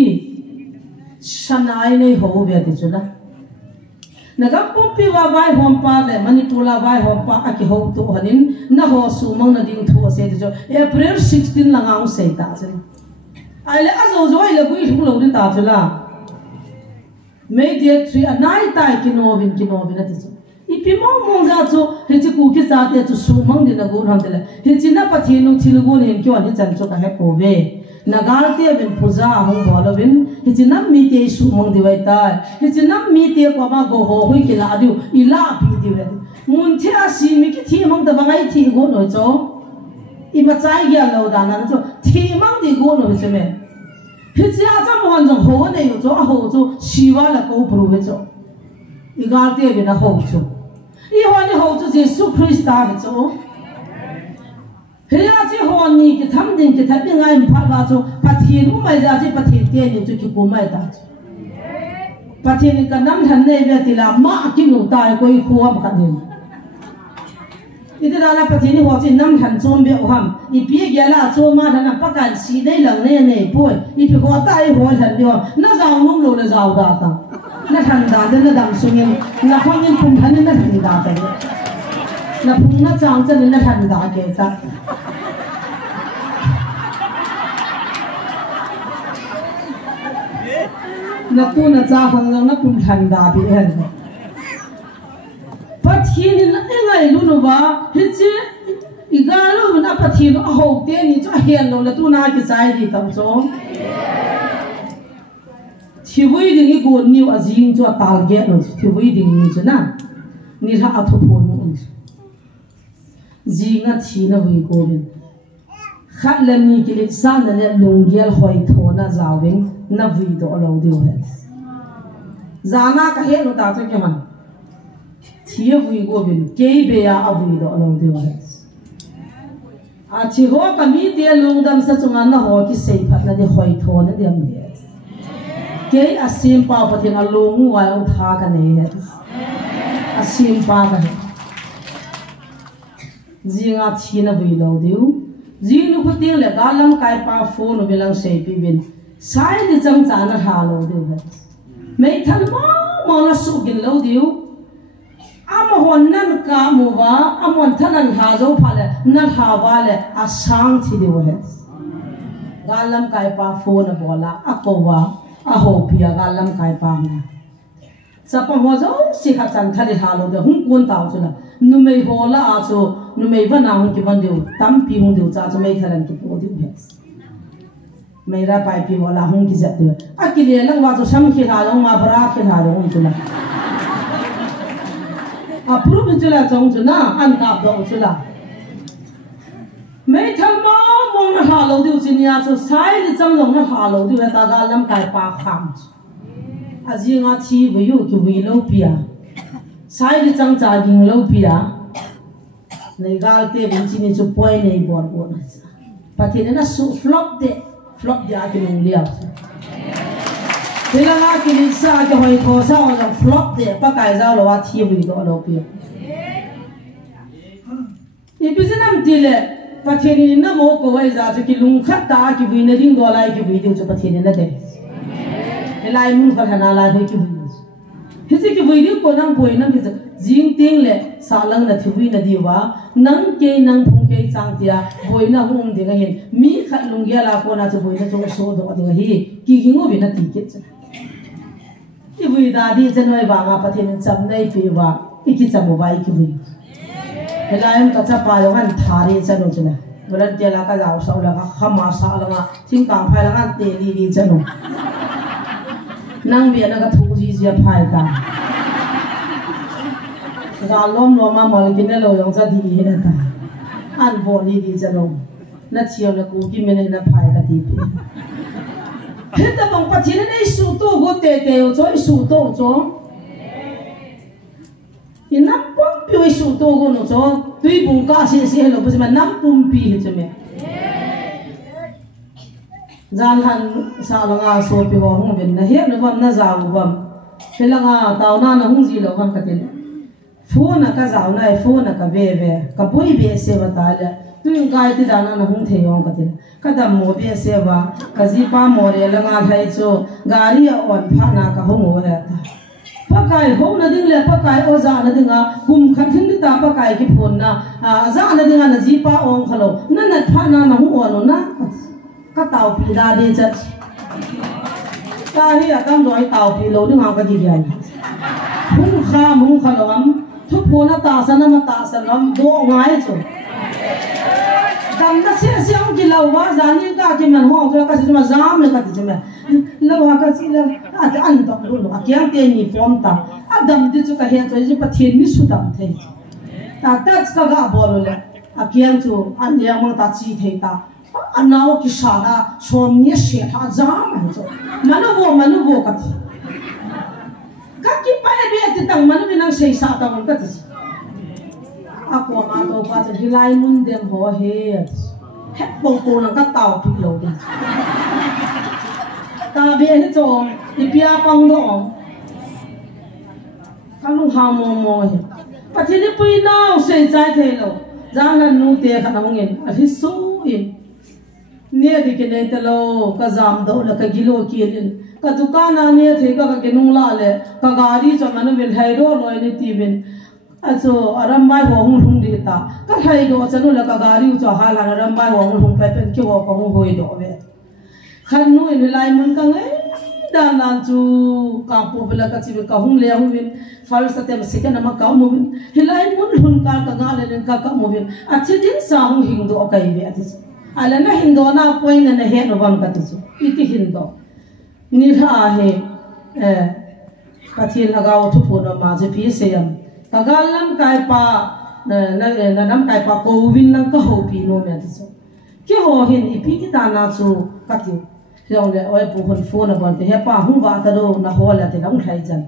sanai nei ho ve ti chuna naga pompi wa vai hompa le manipula vai hompa aki ho tu hanin na ho sumang na ding thu se jo April 16 langang se ta chen ai le azo zo ai le bui thu lo din ta chula May dia 3 anai tai kinovin ati so. Ipi mo za so hechi ku ki sa te to sumang din na gur han tele. Hechi na pathinu thilgun hen kyo ani chan cho ka he ko ve. Nagal te ben puja hong bolovin hechi na mi te sumang diwai ta. Hechi na mi te ko ma go ho hui ki la diu ila pi diu le. Mun the asi mi ki thi mang da bangai thi go no cho. I ma chai ya lo da na cho thi mang di go no che me. Hechi a cha mo han jong ho ne yo cho a ho cho siwa la ko pro he cho I ga te be na ho cho I ho ni ho cho Jesus Christ ta he cho he ya ji ho ni ki tham din ki tha bi ngai pha ba cho pathin mu mai ja ji pathin te ni cho ki ko mai ta pathin ka nam than ne be ti la ma ki nu ta ko I khu am ka ni Iti dala patini ho chin nam than chom be oham ipi gela choma thana pakan si dei lang ne ne poi ipi ho tai ho than dio na zaw num lo le zaw da ta na than da de na dam sungin na khongin pum than na than da ta na pum na chang chen na than da ke ta na tu na cha khang na pum than da bi hen Pathin na engai lu no ba hichi igalu na pathin a ho te ni cha hian lo la tu na ki chai di tam cho thiwui ding I gon niu azing cho tal ge no thiwui ding ni chana ni tha a thu phon mu jinga thi na wi ko bin khat la ni ki le sa na le lungial hoi tho na zawing na wi do lo dio he zana ka he no ta cho ke man Tia vui go bin kei be ya avui do lo de wa a chi ho ka mi te lungdam sa chunga na ho ki sei phat na de hoi tho na dem he kei asim pa pathin a lungu wa ong tha ka ne he asim pa ka he jinga chi na vui lo deu jinu ko ting le galam kai pa phone no belang sei pi bin sai ni chang cha na tha lo deu he mei than mo na su gin lo deu Amon nan ka muwa amon thanan ha zo phale na ha wale asang thi de wa galam kai pa phone bola akowa a ho pia galam kai pa na sapa ho zo si kha chan thali ha lo de hung kun taw chuna nu mei hola a cho nu mei ba na hung ki ban deu tam pi hung deu cha cho mei thalan ki po deu he mei ra pai pi bola hung ki jat de a ki le lang wa cho sam ki ha lo ma bra ki ha lo hung chuna Approve chula chong chuna an kap do chula Mei tham ma mo na ha lo diu chin ya so sai ni chang long na ha lo diu ta ga lam kai pa kham aji nga thi wi yu ki wi lo pia sai ni chang cha ging lo pia nei gal te bin chi ni chu poi nei bor bo na pathin na su flop de a ki long liao Tila nga ki sa ki hoi ko sa o jang flop de pa kai za lo wa thi wi do lo pi Ipisinam tile pathini na mo ko wai za ki lung khat ta ki wi na ding do lai ki wi de chu pathini na de Elai mun ka thana la de ki wi Hisi ki wi de ko nang poi nang ki jing ting le sa lang na thi wi na di wa nang ke nang phung ke chang tia boi na hum de ga hin mi khat lung ya la ko na chu boi na chu so do de hi ki hingo bi na ti ke Ki vui da di chanoi ba nga pathin cham nei pi wa iki chamu bai ki vui helaim ka cha pa yo han thari chanu chuna bulan te la ka jaw sau la ka khama sa la nga thing kang phai la nga te li chanu nang bi na ka thu ji ji phai ta ga lom lo ma mal ki ne lo yong cha di he ta an bo li di chanu na chiao na ku ki me ne na phai ka ti pi Hita bang pathin na isu to go te cho isu to cho Inam pum pi isu to go no cho tui bung ka si hello pa ma nam pum pi he chme Jan han sa la nga so pi ho hung ben na he no bam na za u bam he la nga taw na na hung ji lo kan ka te phun là cái dạo này phun là cái về cái bụi về xe vào tai là tôi cái thì đàn anh không thấy ông cái đầm mua về xe vào cái gì ba mua để là ngã thấy cho gari on phát na cái không mua hết pakai ho na ding le pakai oza na dinga kum khathing ni ta pakai ki phone na za na dinga na jipa ong khalo na na phana na hu ono na ka tau pi da de cha ta hi atam roi tau pi lo dinga ka ji yan hung kha mung khalo am thu phona ta sana ma ta sanam do ngai chu dam na se siang ki lo wa zani ka ki man ho ka si ma zam le ka ti me lo ha ka si lo a ta an to lo a kyang te ni pom ta a dam di chu ka he to ji pathin mi su dam the ta ta ka ga bol le a kyang chu an ya mang ta chi the ta anaw ki sha da som ni she ha zam an chu manu bo ka ti ka ki pa e be ti tang manu binang sei sa ta man ka ti aku ma to pa chu hilai mun dem ho he hep bong nang ka tau pi lo di ta be he chong ti pia pang do ka lu ha mo he pa thi ni pui nau sei chai the lo jang lan nu te kha na ngin a hi su in ne di ke ne te lo ka zam do la ka gilo ki in ka dukana ne the ka ke nung la le ka gari cho manu vil hai ro loi ni ti bin aso arambai ho hung di ta ka hai do chanu la ka gari u cho hala arambai ho hung pe pen ki ho ko hoi do ve khan nu in lai mun ka ngai dan nan chu ka pu bela ka chi ka hung le hung win fal sa tem second ma ka mu win hilai mun hun ka ka ga le ka mu win a chi din sa hung hing do kai ve ati ala na hin do na point na he no bam ka ti iti hin do ni ha he ka thi la ga thu pu no ma je pi se yam kagalam kai pa na nam kai pa ko win lang ka ho pi no me so ki ho hin ipi ti ta na chu ka ti yong le oi pu hon phone bon te he pa hu ba ta do na ho la te lang thai jan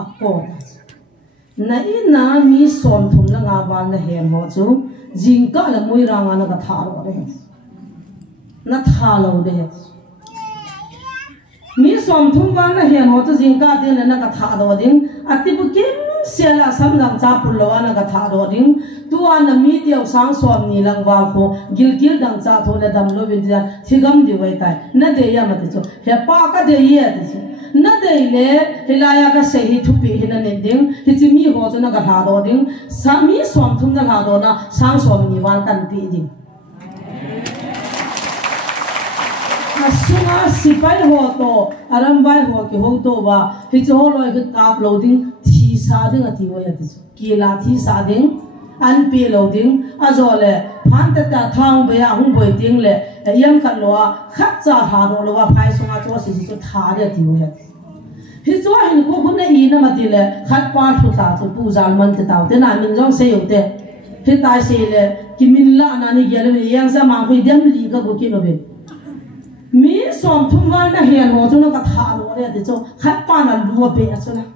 a ko na ina mi som thum la nga ba na he mo chu jing ka la moi ra nga na ka tha ro re na tha lo de mi som thum ba na he mo chu jing ka de na ka tha do ding ati bu kim sela sam lam cha pul lo ana ka tha do ding tu ana mi tiau sang som ni lang wa ko gil dang cha tho le dam lo bin ja thigam di wai tai na de ya ma de cho he pa ka de ye de cho na de le hilaya ka se hi thu pi hin ne ding hi chi mi ho cho na ka tha do ding sa mi som thum na tha do na sang som ni wan kan pi ding asunga sipai ho to arambai ho ki ho to ba hi cho loi ka kap lo ding sa ding ati wa ya tisu ki la thi sa ding an pe lo ding a zo le phan ta ta thang be ya hung boi ding le yam khat lo a khat cha ha ro lo wa phai songa cho si si cho tha ya ti wa ya hi zo hin ko hun na i na ma ti le khat pa thu ta cho pu zal man ta ta te na min jong se yo te hi ta se le ki min la na ni gel me yang sa ma ko dem li ka ko ki no be mi som thum wa na he no cho na ka tha ro re ti cho khat pa na lu be a cho na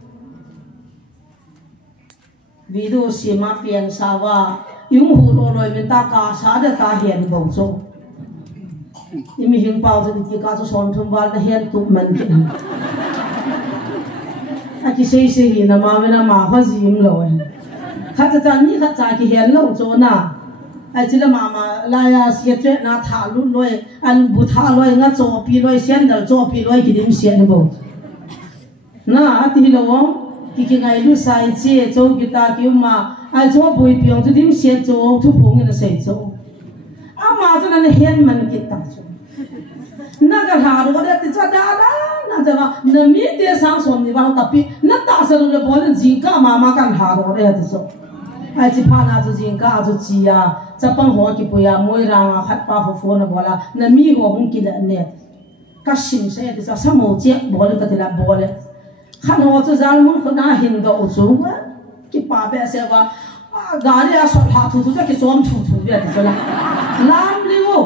video si ma pian sawa yung hu lo loi min ta ka sa da ta hian bo cho imi hing pau de ka cho son thum wal da hian tu man ki a ki sei sei hi na ma me na ma fa jim lo kha cha chan ni kha cha ki hian lo cho na a chi la ma la ya sia tre na tha lu loi an bu tha loi nga cho pi loi sian dal cho pi loi ki dim sian bo na a ti lo wong ki ngai lu sai che cho ki ta ki ma ai cho boi piong chu dim se cho thu phung na sei cho a ma cho na hen man ki ta cho na ga ha ro da ti cha da na ja ma na mi te sang som ni ba ta pi na ta sa lu le bo le jing ka ma kan ha ro re ti so ai chi pa na chu jing ka chu chi ya cha pang ho ki pu ya moi ra nga khat pa ho fo na bola na mi ho hung ki da ne ka sim se ti sa sa mo che bo le ka ti la bo le khan ho chu zal mun ko na hin do chu ki pa be se wa gari a so tha thu thu ki chom thu thu be ti la lam li wo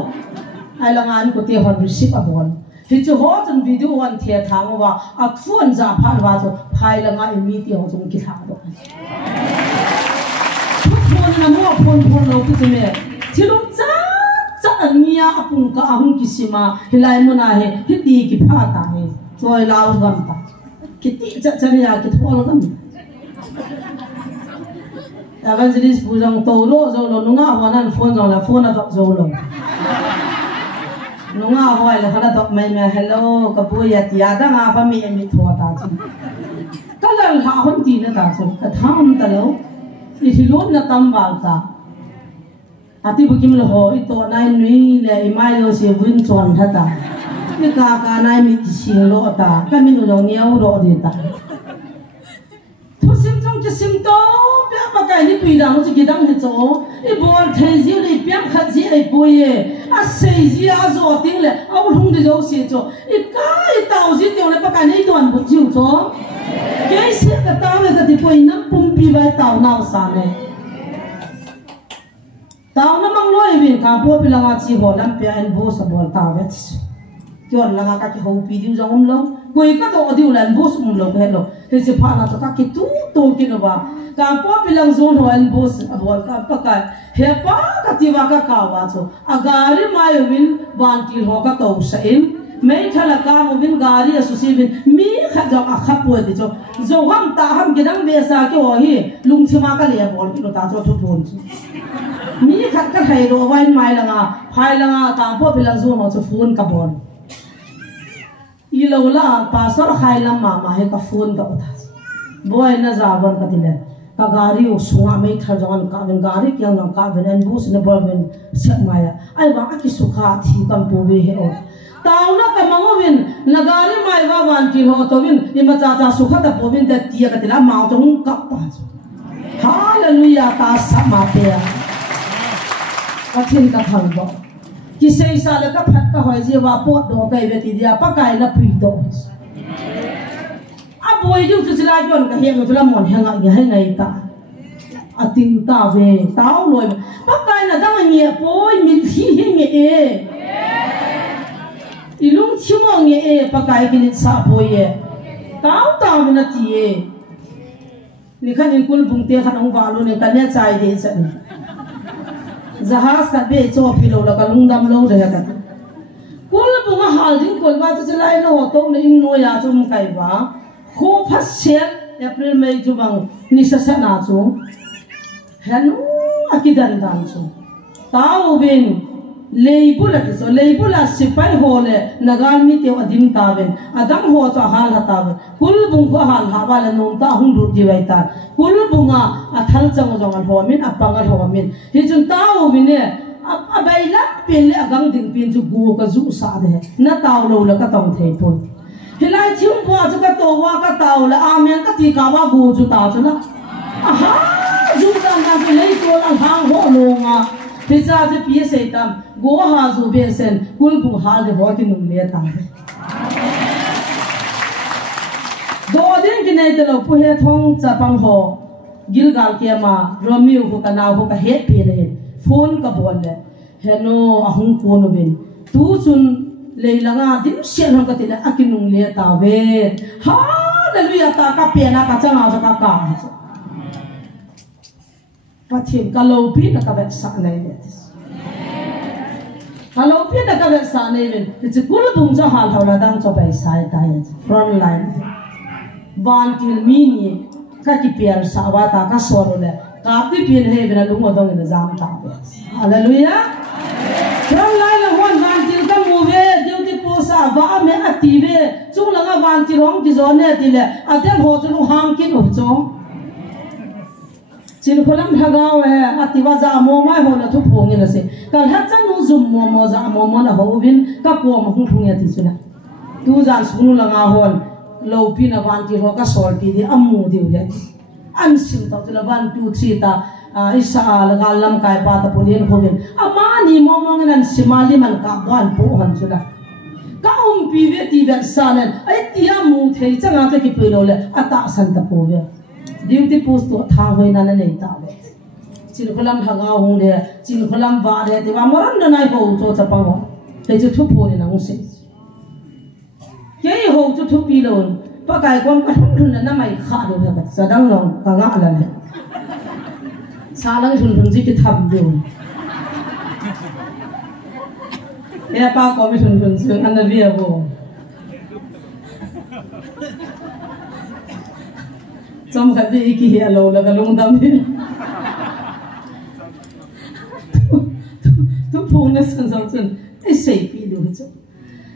ai la ngan ko te hon receive a bon hi chu ho chun video wan the thang wa a phone za phan wa chu phai la nga mi ti ho chung ki tha do phone na mo phone lo ki me thi lu cha cha ania apun ka ahun ki sima hilai mo na he hi ti ki pha ta he choi lao gam ta kiti cha cha ya ki thol gam evangelist pujang tolo zolo nunga honan phone zong la phone atok zolo nunga hoi la khala tok mai me hello kapu ya tia da nga fa mi emi thwa ta chu kalal ha hon ti na ta chu ka tham ta lo ni thilon na tam wal ta ati bukim lo ho ito nai nui le imai lo se vun chon tha ta ni ka nai mi ti sing lo ta ka mi no lo niau ro di ta thu sim trong che sim to pya pa kai ni pui dang chi gidang he cho I bol thai ji le pyam khat ji ai pui ye a sei ji a zo ting le au hung de zo se cho I kai tao ji tyo le pa kai nei don bu jiu cho ke se ka tao le ka ti pui nam pum pi vai tao nau sa ne tao na mang loi vin ka po pi la chi ho lam pya en bo sa bol tao ve chon la ka ki ho pi diu jong lo koi ka to diu lan bo sum lo he lo he se pha na to ka ki tu to ki no ba ka po pi lang zon ho en bo sa bol ka pa ka he pa ka ti wa ka wa cho agari mai win ban ti ho ka to sa in mai thala ka mo win gari asu si win mi kha jong a kha po di cho zo ham ta ham ki dang be sa ki ho hi lung chima ka le bol ki no ta cho thu phun mi khat ka thai ro wai mai la nga phai la nga ta po pi lang zon ho cho phun ka bol ilaw la pastor khai lam ma he ka phone da utha boy na zaban ka dile ka gari o sunga mai thajon ka ben gari kyang nam ka ben en bus ne bol ben set maya ai ba ki sukha thi kam po we he o taw na ka mango ben na gari mai wa wan ti ho to bin ni ma cha cha sukha da po bin da ti ka dila ma jong ka pa hallelujah ta sama pe ka thin ka thang bo ki sei sa le ka phat ka hoi ji wa po do kai ve ti dia pa kai la pui do a boy ju chu la jon ka he no chu la mon he nga ge he ngai ta a ting ta ve taw loi pa kai na dang nge poi mi thi he nge e I lung chi mo nge e pa kai ki ni sa boy e taw na ti e ni khan in kul bung te khan ong wa lo ne ka ne chai de sa ni Zahas kat be cho pilo la kalung dam lo de ka kul bunga hal ding kol ba chu lai no to ne in no ya chum kai ba kho phas set April May chu bang ni sa sa na chu hanu akidan dan chu tao bin leibula so leibula sipai hole nagal mi te adim ta ben adam ho cha hal hata ben kul bung ko hal ha wala nom ta hung ru ji wai ta kul bunga athal chang jong al ho min apangal ho min hi chun tao bin ne abai la pin le agang ding pin chu gu ka zu sa de na tao lo la ka tong thei pon hilai chim po chu ka to wa ka tao la amen ka ti ka wa gu chu ta chu na aha zu dang ka le to la hang ho lo nga pizza je pie sei tam go ha zu be sen kul bu hal de ho ti num le ta do den ki nei de lo pu he thong cha pang ho gilgal ke ma romeo ko ka naw ko ka he pe le phone ka bol le heno ahung ko no bin tu chun leilanga dim sian hang ka ti la akinung le ta ve hallelujah ta ka pe na ka changa ka ka Patim kalau pi na ka vet sa nei le kalau pi na ka vet sa nei le ti kul bung cha hal hawla dang cho bai sai ta ye front line ban til mi ni ka ki pian sa wa ta ka so le ka ti pian he bena lung odong ne jam ta be hallelujah front line la hon ban til ka mu ve deu ti po sa wa me ati ve chung la nga ban ti rong ti zo ne ti le atem ho chu lu hang kin ho chong Chin kholam thagao he atiwa za mo mai ho na thu phong ina se kal ha chan nu zum mo za mo na ho win ka po ma hung thung ya ti suna tu za sunu la nga hon lo pi na van ti ho ka sol ti di amu di ya an sim ta la 1 2 3 ta isa la galam kai pa ta polien ho win ama ni mo ngan simali man ka ban po han suna ka pi ve ti ve sanen ai ti amu thei changa ka ki pe lo le ata san ta po ve Duty post to tha hoi na nei ta be chin kholam thaga hung de chin kholam ba de ti wa moran na nai ho cho cha pa ho te chu thu pho ni na ngu se ke ho chu thu pi lo pa kai kwam ka thun na mai kha do ka sa dang long ka nga la ne sa lang thun ji ki tham do e pa ko mi thun chu an na vi bo Some have the icky hello, like a long dumb. na san zong chun ai sei pi du chu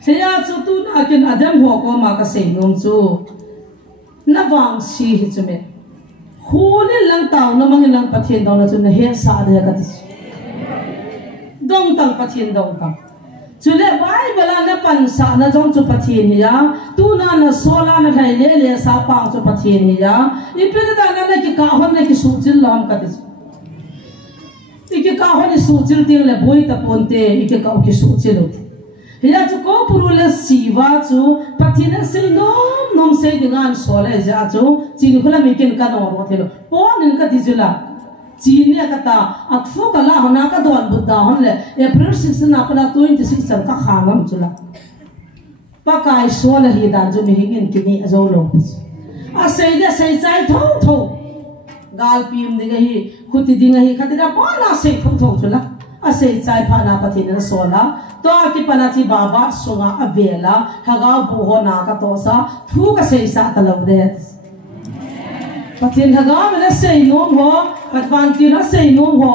heya chu tu na kin adam ho ko ma ka sei ngom chu na wang si hi chu me hu ne lang taw na mang lang pathian daw na chu na he sa de ka ti dong tang pathian dong tang chule Bible na pan sa na jong chu pathian hi ya tu na sola na thai le sa pang chu pathian hi ya ipin da na ki ka hon na ki su chil lam ka ti ike ka hon su chil ting le boi ta ponte ike ka ki su chil hiya chu ko puru le siwa chu pathian se nom se dingan sola ja chu chin khula mi ken ka no ro thelo pon in ka ti jula chin ne ka ta atfu ka la hona ka don buddha hon le April 6 na pala 26 char ka khangam chula pakai sola hi dan ju mi hingin kini azo lo a sei de sei chai tho gal pim dinga hi khuti dinga hi khatira pa na sei tho chula a sei chai pha na pathin sola to ki pana chi baba songa avela haga bu ho na ka to sa thu ka sei sa ta lo de pathin haga mena sei nom ho patwan ti na sei nom ho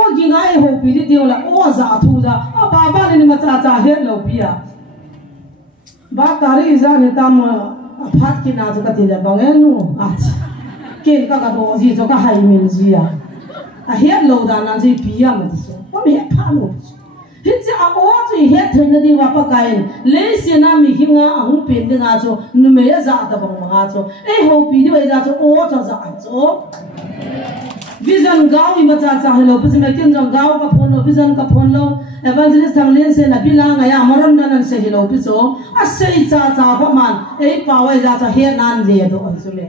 o gi ngai ho pi di dio la o za thu da a baba ni ma cha het lo pi ya ba tari za ni tam phat ki na ju ka ti la bangen nu a ken ka ka do ji jo ka hai min ji ya a het lo da na ji pi ya ma ti so o mi pha lo hi chi a o chi het thai na di wa pa kai le si na mi hinga ang pen de nga cho nu me ya za da bang ma cho e ho pi di wa za cho o cho za cho vision gao i ma cha cha hello pu me ken jong gao ka phone lo vision ka phone lo evangelist thang len se na bilang aya maron nan se hello pu cho a sei cha cha pa man e pa wa za cha he nan le do an su le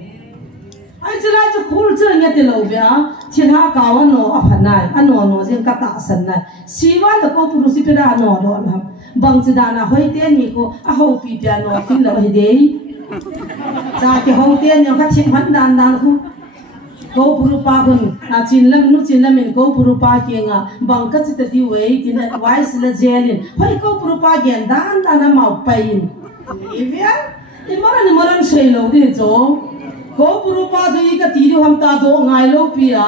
ai chila chu khul chu nge te lo bia china ka wa no a phanai ano no jeng ka ta san nai siwa la ko pu si pe da no do na bang chi da na hoi te ni ko a ho pi pia no tin lo hi dei cha ke ho te ni ka chin phan dan dan khu ko pu pa kun a chin lam in ko pu pa ke nga bang ka chi te di wei tin wise la jelin hoi ko pu pa gen dan dan na mau pain ivia ni maran sei lo di cho ko puru pa jo ika ti ru ham ta do ngai lo pia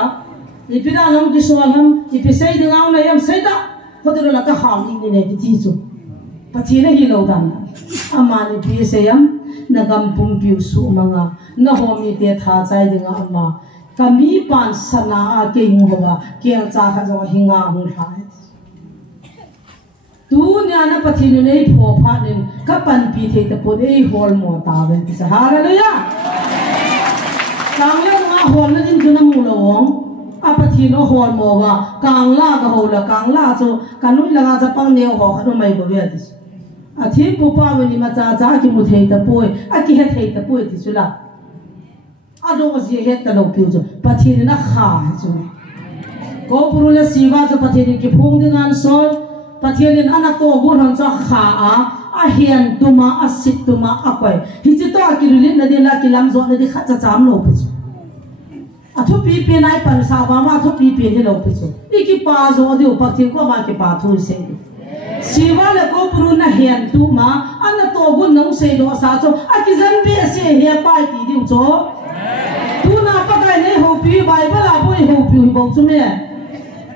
ipira nam ki solam ipisai de ngau na yam sai da khodur la ka ham ni ne ki ti chu pathi na hi lo dan amani pi se yam na gam pum piu su manga na homi te tha chai de nga ma kami pan sana a ke ngwa ke cha kha jo hinga hu thai tu nya na pathi ne pho pha nin ka pan pi the te po dei hol mo ta ben sa hallelujah kang le nga hol na din thuna mu lo wong a pathi no hol mo wa kang la ka ho la kang la cho kanui la nga cha pang ne ho khanu mai bo ve ti a thi pu pa we ni ma cha cha ki mu thei ta poi a ki he thei ta poi ti chula a do ji he ta lo piu cho pathi ni na kha chu ko puru le siwa cho pathi ni ki phung ding an sol pathi ni ana to gur han cha kha a hian tuma a sit tuma a koi hi chi to a ki rilin na de la ki lam zo na de kha cha cham lo pi a thu pi pe nai pan sa ba ma thu pi pe de lo pi chu iki pa zo de upa thi ko ma ki pa thu se siwa le ko puru na hian tuma ana to gun nong se do sa cho a ki zan be se he pai ti di cho tu na pa kai nei ho pi bible a boi ho pi bo chu me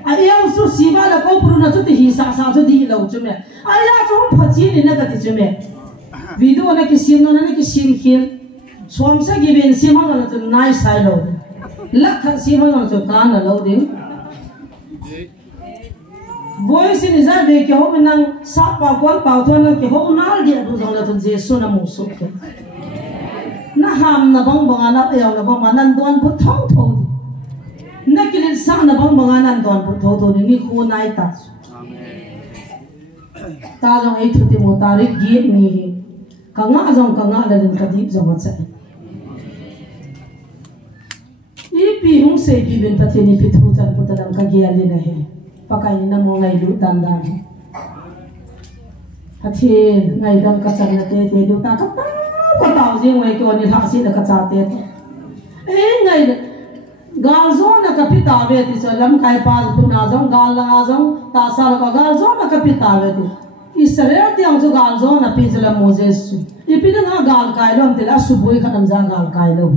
a yau su siwa le ko puru na chu ti hi sa chu di lo chu me a ya chu phachi ni na ka ti chu me video na ki sim na ki sim khil som sa gi ben sim ma na chu nai sai lo lakh sim ma na chu kan na lo ding voice ni za de ke ho nang sa pa kwal pa thon na ke ho nal dia du jong la chu jesu na mu su ke na ham na bang bang na ya na bang nan don bu thong tho na kilin sa na bang bang nan don bu tho tho ni khu nai ta ta jong ai thu ti mo ta ri gi ni ka nga jong ka nga la din ka dip jong cha i pi hung se bi ben pathe ni pi thu chan pu ta dam ka gi ali na he pakai na mo ngai lu dan dan pathe ngai dam ka chan na te te du ta ka ta jing wei ko ni tha si na ka cha te e ngai gal zo na ka pi ta ve ti so lam kai pa tu na jong gal la jong ta sa ka gal zo na ka pi ta ve ti Israel ti ang jo gal zo na pi jela Moses i pi na gal kai lo te la su boi khatam ja gal kai lo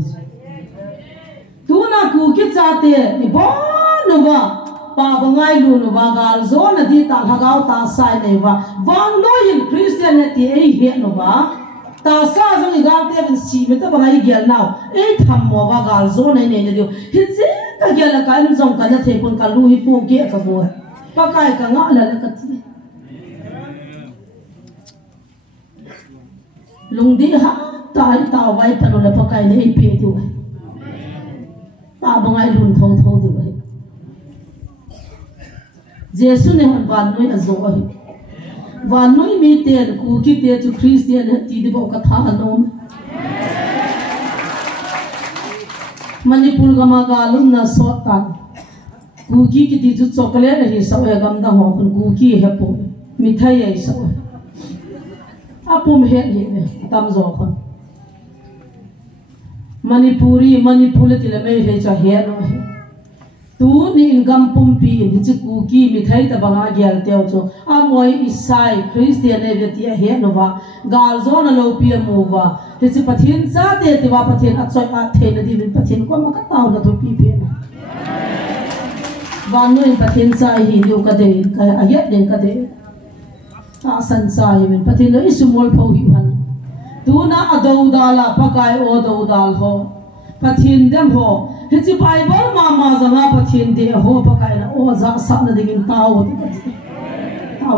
tu na ku ki cha te ni bo no wa pa bangai lu no bagal zona di ta hagau ta sai nei wa wang no in Christianity ei he no ba ta sa jong ga te ben si me ta bangai gel now ei tham mo bagal zona nei ne dio hi je ka gel ka in jong ka na the kun ka lu hi pu ge ka bo pa kai ka nga la la ka ti lung di ha ta wai pa no la pa kai nei pe dio ta bangai lun thong dio Jesu ne han van noi azo hi van noi mi te ku ki te chu Christian ti di bo ka tha nom Manipur gama galum na sotan ku ki ti chu chocolate hi sa e gam da ho ku ki he po mithai ai sa apum he he tam zo khon Manipuri ti le me he cha he no he tu ni ingam pumpi ni chi kuki mi thai ta banga gyal teo cho amoi isai Christian ne ti he no wa gal zo na lo pi mu wa ti chi pathin cha te ti wa pathin a choi a the na di min pathin ko ma ka taw na to pi pe na wa no in pathin cha hi lu ka de ka a yet den ka de ta san cha yi min pathin lo isumol pho hi man tu na adau dala pakai o do dal ho pathin dem ho hichi Bible mama zanga pathin de ho pakai na o za sa na dingin taw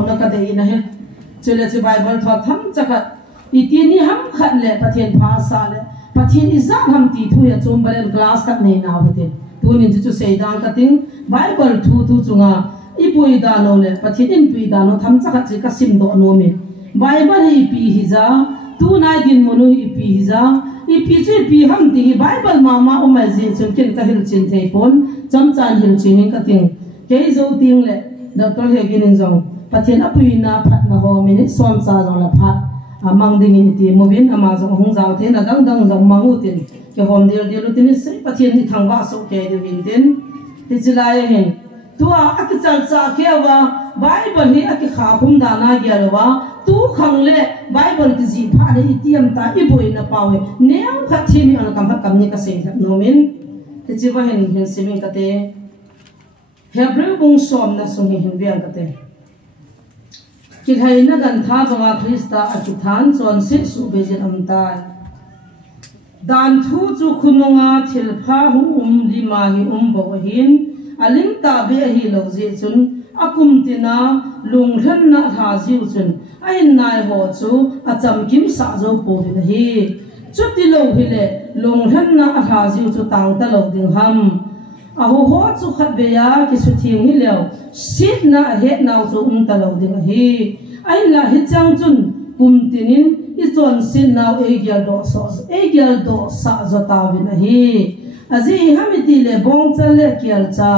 na ka de na he chele chi Bible tha tham chaka itini ham khat le pathin pha sa le pathin izam ham ti thu ya chom balen glass tak ne na hote tu ni chu sei dang ka ting Bible thu tu chunga ipui da no le pathin in pui da no tham chaka chi ka sim do no me Bible hi pi hi za tu nai din monu hi pi hi za ipi ham ti Bible mama o mai je chun ken ka hil chin thei pon cham chan hil chin ka ting ke zo ting le doctor he gin jong pathin apui na phat na ho minute som sa jong la phat amang ding in ti movin ama jong hong jaw the na dang jong mangu tin ke hom dir tin sei pathin ni thangwa so ke de hin tin ti chilai hen tua akichal cha ke wa Bible hi aki kha khum da na gyal wa tu khang le Bible ki ji pha ne itiam ta i boi na pawe neam khathi mi on kam ni ka sei thap no min te chi wa hen seming ka te Hebrew bung som na sung hi hin viang ka te ki thai na gan tha banga Krista aki than chon si su be jin am ta dan thu chu khununga thil pha hu lima hi bo hin alim ta be hi lo je chun akum tina lunghan na ha jiu chun ai nai ho chu acham kim sa zo po hin hi chuti lo hi le lunghan na ha jiu chu tang ta lo ding ham a ho chu khat be ya ki su thing hi leo sit na he nau chu ta lo ding hi ai la hi chang chun kum tinin i chon sin nau e gyal do sa zo ta win hi azi hamiti le bong chal le kyal cha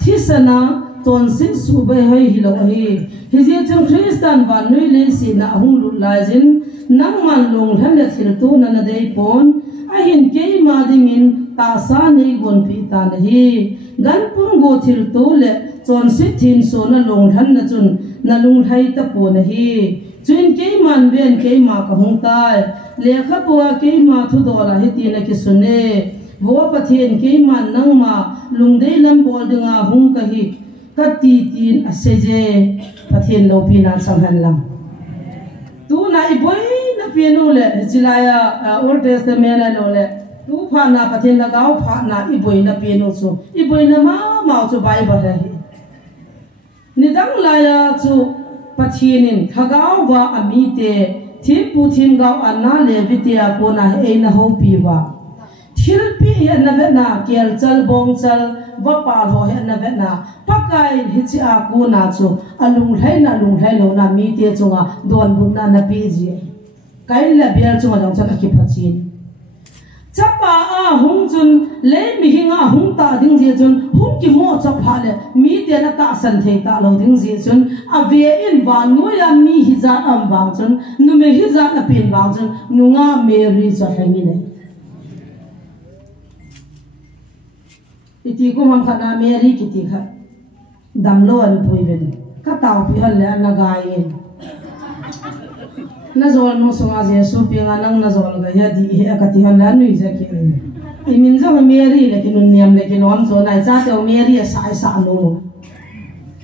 thisana ton sin su be hoi hilo hi hiji chung Christian van noi le si na hung lu la jin nang man long than le thil tu na na dei pon a hin ke ma dingin ta sa nei gon pi ta na hi gan pung go thil tu le chon si thin so na long than na chun na lung thai ta po na hi chuin ke man ben ke ma ka hung tai le kha puwa ke ma thu do la hi ti na ki sune wo pathian ke man nang ma lung dei lam bol dinga hung ka hi ka ti tin aseje pathian lo pi na samhan lam tu na I boy na piano le chilaya Old Testament la lo le tu pha na pathian la gao pha na I boy na piano so I boy na ma chu Bible la hi ni dang la ya chu pathianin thagao wa amite thim pu thim gao anna le vitia ko na e na ho pi wa thil pi ya na ve na kel chal bong chal wa pa ho he na ve na pakai hichi a ku na chu alung hlai lo na mi te chunga don bun na pi ji kai la bial chunga dang cha ki phachin chapa a hung chun le mi hinga hung ta ding je chun hung ki mo chap ha le mi te na ta san thei ta lo ding je chun a ve in wa no ya mi hi za am bang chun nu me hi za na pin bang chun nu nga Mary cha hangi ne iti ko man khana Mary kiti kha damlo an puiven ka taw pi hal le na gain na zol no songa je so pi nga nang na zol ga ya di he ka ti hal la nu je ki I min zo Mary le ki nun niam le ki nom zo nai cha te Mary sa no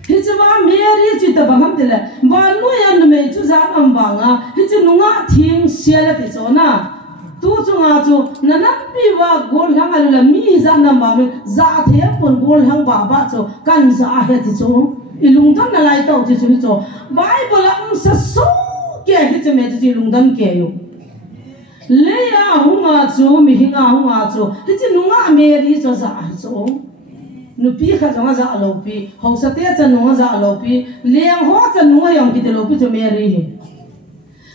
Hijiwa Mary Jita Bahamdilla, Banu and May to Zakambanga, Hijinunga Ting Sierra Tizona. Tuzungato, Nanapiva, Golhanga, Mizanamba, Zatepon, Golhanga Bato, Kanza Hetizo, Ilungana Light out is so. Bible so get hit a medicine Lungan Kayo. Leia Hungazo, Mihinga Hungazo, Hijinunga Mary so. Nupi Kazaza Alopi, Hosateta Noza Alopi, Liang Hot and Noyam Kitelopi to Mary.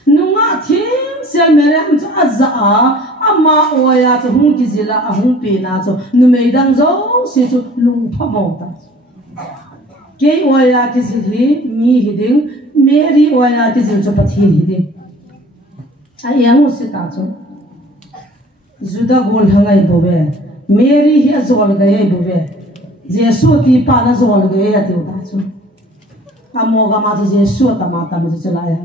Nunga Tim Sel Merem to Azaa, Ama Oya to Hunkizilla, a Humpinato, Numeidanzo, say to Lumpamota. Gay Oya Kizili, me hitting, Mary Oya Kizil to Patin hitting. I am Sitato Zuda Gold Hangai Bove, Mary has all the Bove. Jesus ti pana zol ge ya ti utacho amoga ma Jesus ta mata mu chalaya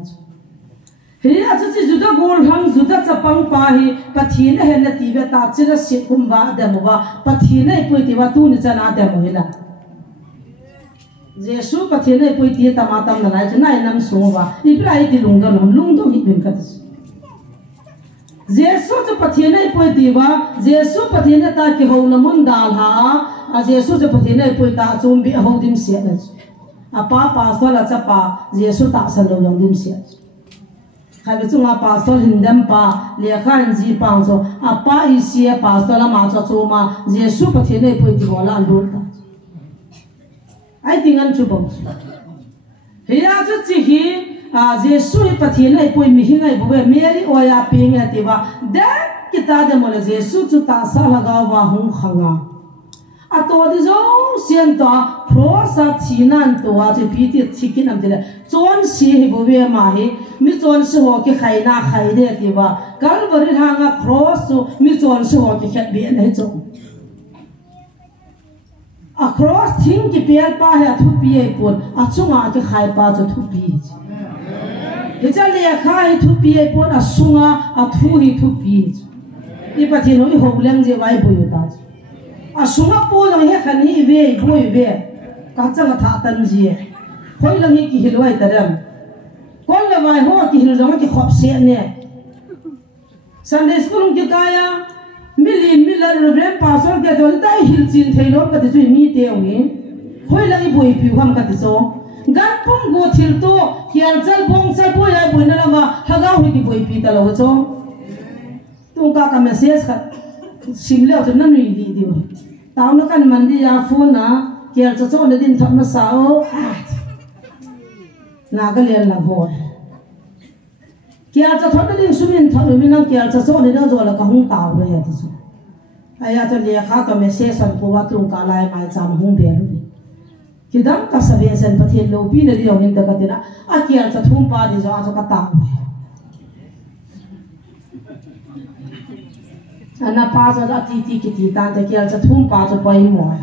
he achu chi juda gol hang juda chapang pa hi pathina he na ti be ta chira se kumba de moga pathina poi ti wa tu ni chana de mo hila Jesus pathina poi ti ta mata na lai chana nam so ba ibrai ti lungdo hi bin ka Jesus pathina poi ti wa Jesus pathina ta ki ho na mun dal ha Jesusจะปฏิเนยปุยตาจุมบิเอาดิมเสียเลยอาป้าปาสตอลจะป้าJesusตาสลงดิมเสียใครไปจุงอาป้าสตอลหินดำป้าเลี้ยข้าหินจีปังโซอาป้าอีเสียป้าสตอลมาจะจูมาJesusปฏิเนยปุยติโมลาลูตาไอ้ติงันจูบเฮียจะจีฮีJesusปฏิเนยปุยมิหิงไงบุเบเมรีโอยาปิงไงติว่าเด็กกิตาเดโมเลJesusจุตาสลากาวาหุงขังาa to di zo sian to prosa chinan to a che piti chikin am de chon si hi bo ve ma hi mi chon si ho ki khaina khai de ti ba kalvari hanga cross so mi chon si ho ki khat be nei cho a cross thing ki per pa ha thu pi e pon a chunga ki khai pa cho thu pi he cha le kha hi thu pi e pon a sunga a thu hi thu pi i pa thi no i ho leng je vai bo yu ta a sunga po lang he khani ve boi ve ka changa tha tan ji khoi lang hi ki hilwai taram kon la vai ho ki hil jama ki khop se ne Sunday school ki kaya milin milar reverend pastor ke dol dai hil chin theilo ka ti mi te ngi khoi lang i boi pi ham ka ti so gan pum go thil to kian chal bong chal po ya boi na la haga hui ki boi pi ta lo cho tu ka message ka simle to na nui di di tao nó cần mình đi ra phun na kia cho nó đi thăm nó sao na cái liền là hồi kia cho nó đi xuống mình thăm mình năng kia cho nó đi nó rồi là cả hung tàu rồi à thì ai cho liền khác cái message sản phụ vắt luôn cả lại mai chăm hung bể luôn khi đó các sản phẩm sản phẩm thiên lâu pin đi đâu hiện tại cái đó à kia cho thùng pa đi cho cái tàu anh pa cho ra ti ki tan te kia cho thum pa cho pai mo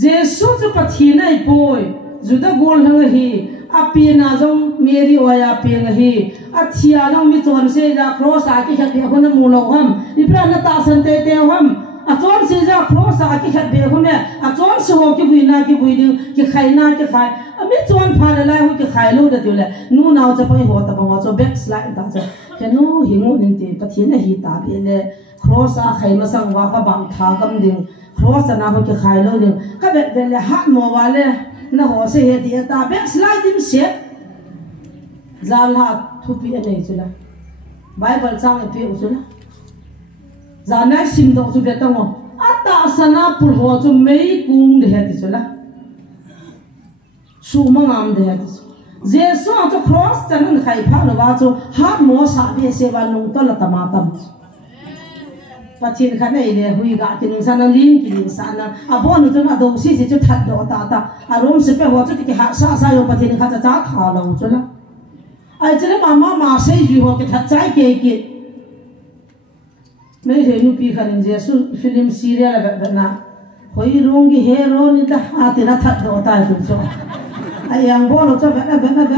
Jesus cho pathi nai poi juda gol hang hi api na jong Mary oya peng hi athia long mi chon se ja cross a ki khat be hon mu lo ham ibra na ta san te te ham a chon se ja cross a ki khat be hon me a chon se ho ki buina ki buiding ki khaina ki khai ami chon phar lai hu ki khai lo da tule nu naw cha pai ho ta bang cho backslide ta cha kenu hingu nin te pathi na hi ta be le cross a khai ma sang wa ka bang tha kam ding cross na ho ki khai lo ding ka be le hat mo wa le na ho se he ti ta backslide dim se zal ha thu pi nei chula bible chang e pi chula zana sim do chu be ta mo ata sana pul ho chu mei kung de he ti chula su mangam de he ti Jesus to cross tan khai pha no wa chu hat mo sa be se wa nung to la tamatam pathin khane le hui ga tin sana lin ki sana abon tu na do si chu that do ta arom se pe ho chu ti ha sa yo pathin kha cha tha lo chu la ai chele mama ma se ju ho ke that chai ke me re nu pi khanin Jesus film serial ba na hoi rong gi hero ni ta ha ti na that do ta chu chu ai yang bo lo chu ba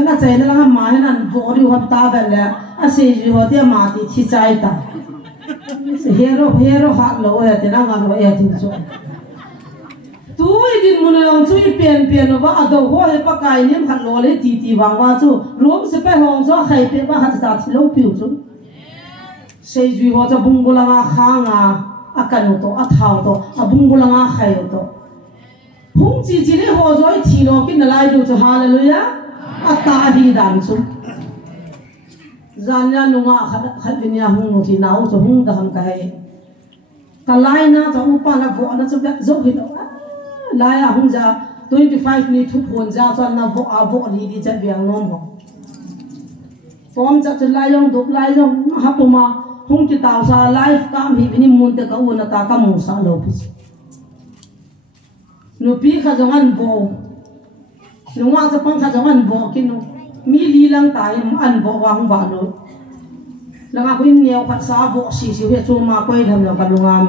na chai na la ma na bo ri ho ta ba le a se ju ho ti ma ti chi chai ta se hero hat lo he te na ngan he tu so tu din mun long chui pian wa ado ho he pa kai nim khat lo le ti wang wa chu rom se pe hong so khai pe ba hat ta thi lo piu chu sei ju ho cha bung bulanga khanga akanu to athau to abung bulanga khai to phung chi chi le ho joi thi lo kin lai du chu hallelujah ata hi dan chu zanya nunga khat vinya hung thi nau chu hung da ham kai kalai na cha upa na vo na chu zo hi lo laya hung ja 25 ni thu phon ja chan na vo ni di chat biang nom ho form cha chu lai yong duk lai yong hapuma hung ki taw sa life kam hi ni mun te ka u na ta ka mu sa lo pi nu pi kha jong an vo nu nga cha pang kha jong an vo ki nu mi li lang tai an vo wa hung ba lo la nga kuin neo khat sa vo si he chu ma koi dham lo ka lungam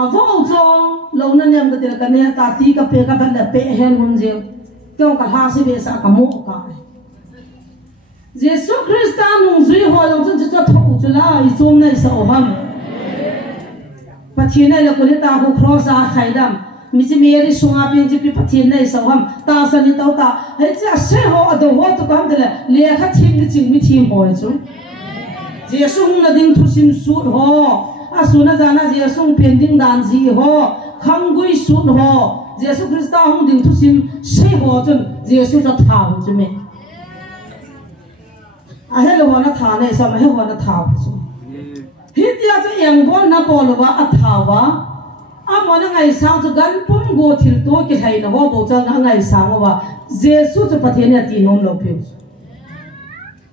a vo zo lo na nem ka te ka ne ta ti ka pe ka ban da pe hen hum je kyong ka ha si be sa ka mo ka Jesus Christ nung zui ho long chu chu tho chu la I chom nei sa oham pathin nei la ko ta ho cross a khaidam mi chi meri sunga pin ji pi pathin nei sa oham ta sa ni tau ta he cha se ho ado ho to kam de le kha thim ni ching mi thim ho chu Jesus hung na ding thu sim su ho a su na jana Jesus pen ding dan ji ho kham gui su ho Jesus Christ hung ding thu sim se ho chun Jesus cha tha ho chu me a hello na tha nei sa ma he ho na tha chu hi tia cha yang bol na bol wa a tha wa a mo na ngai sang chu gan pum go thil to ki thai na ho bo cha na ngai sang wa Jesus chu pathian ya ti nom lo phe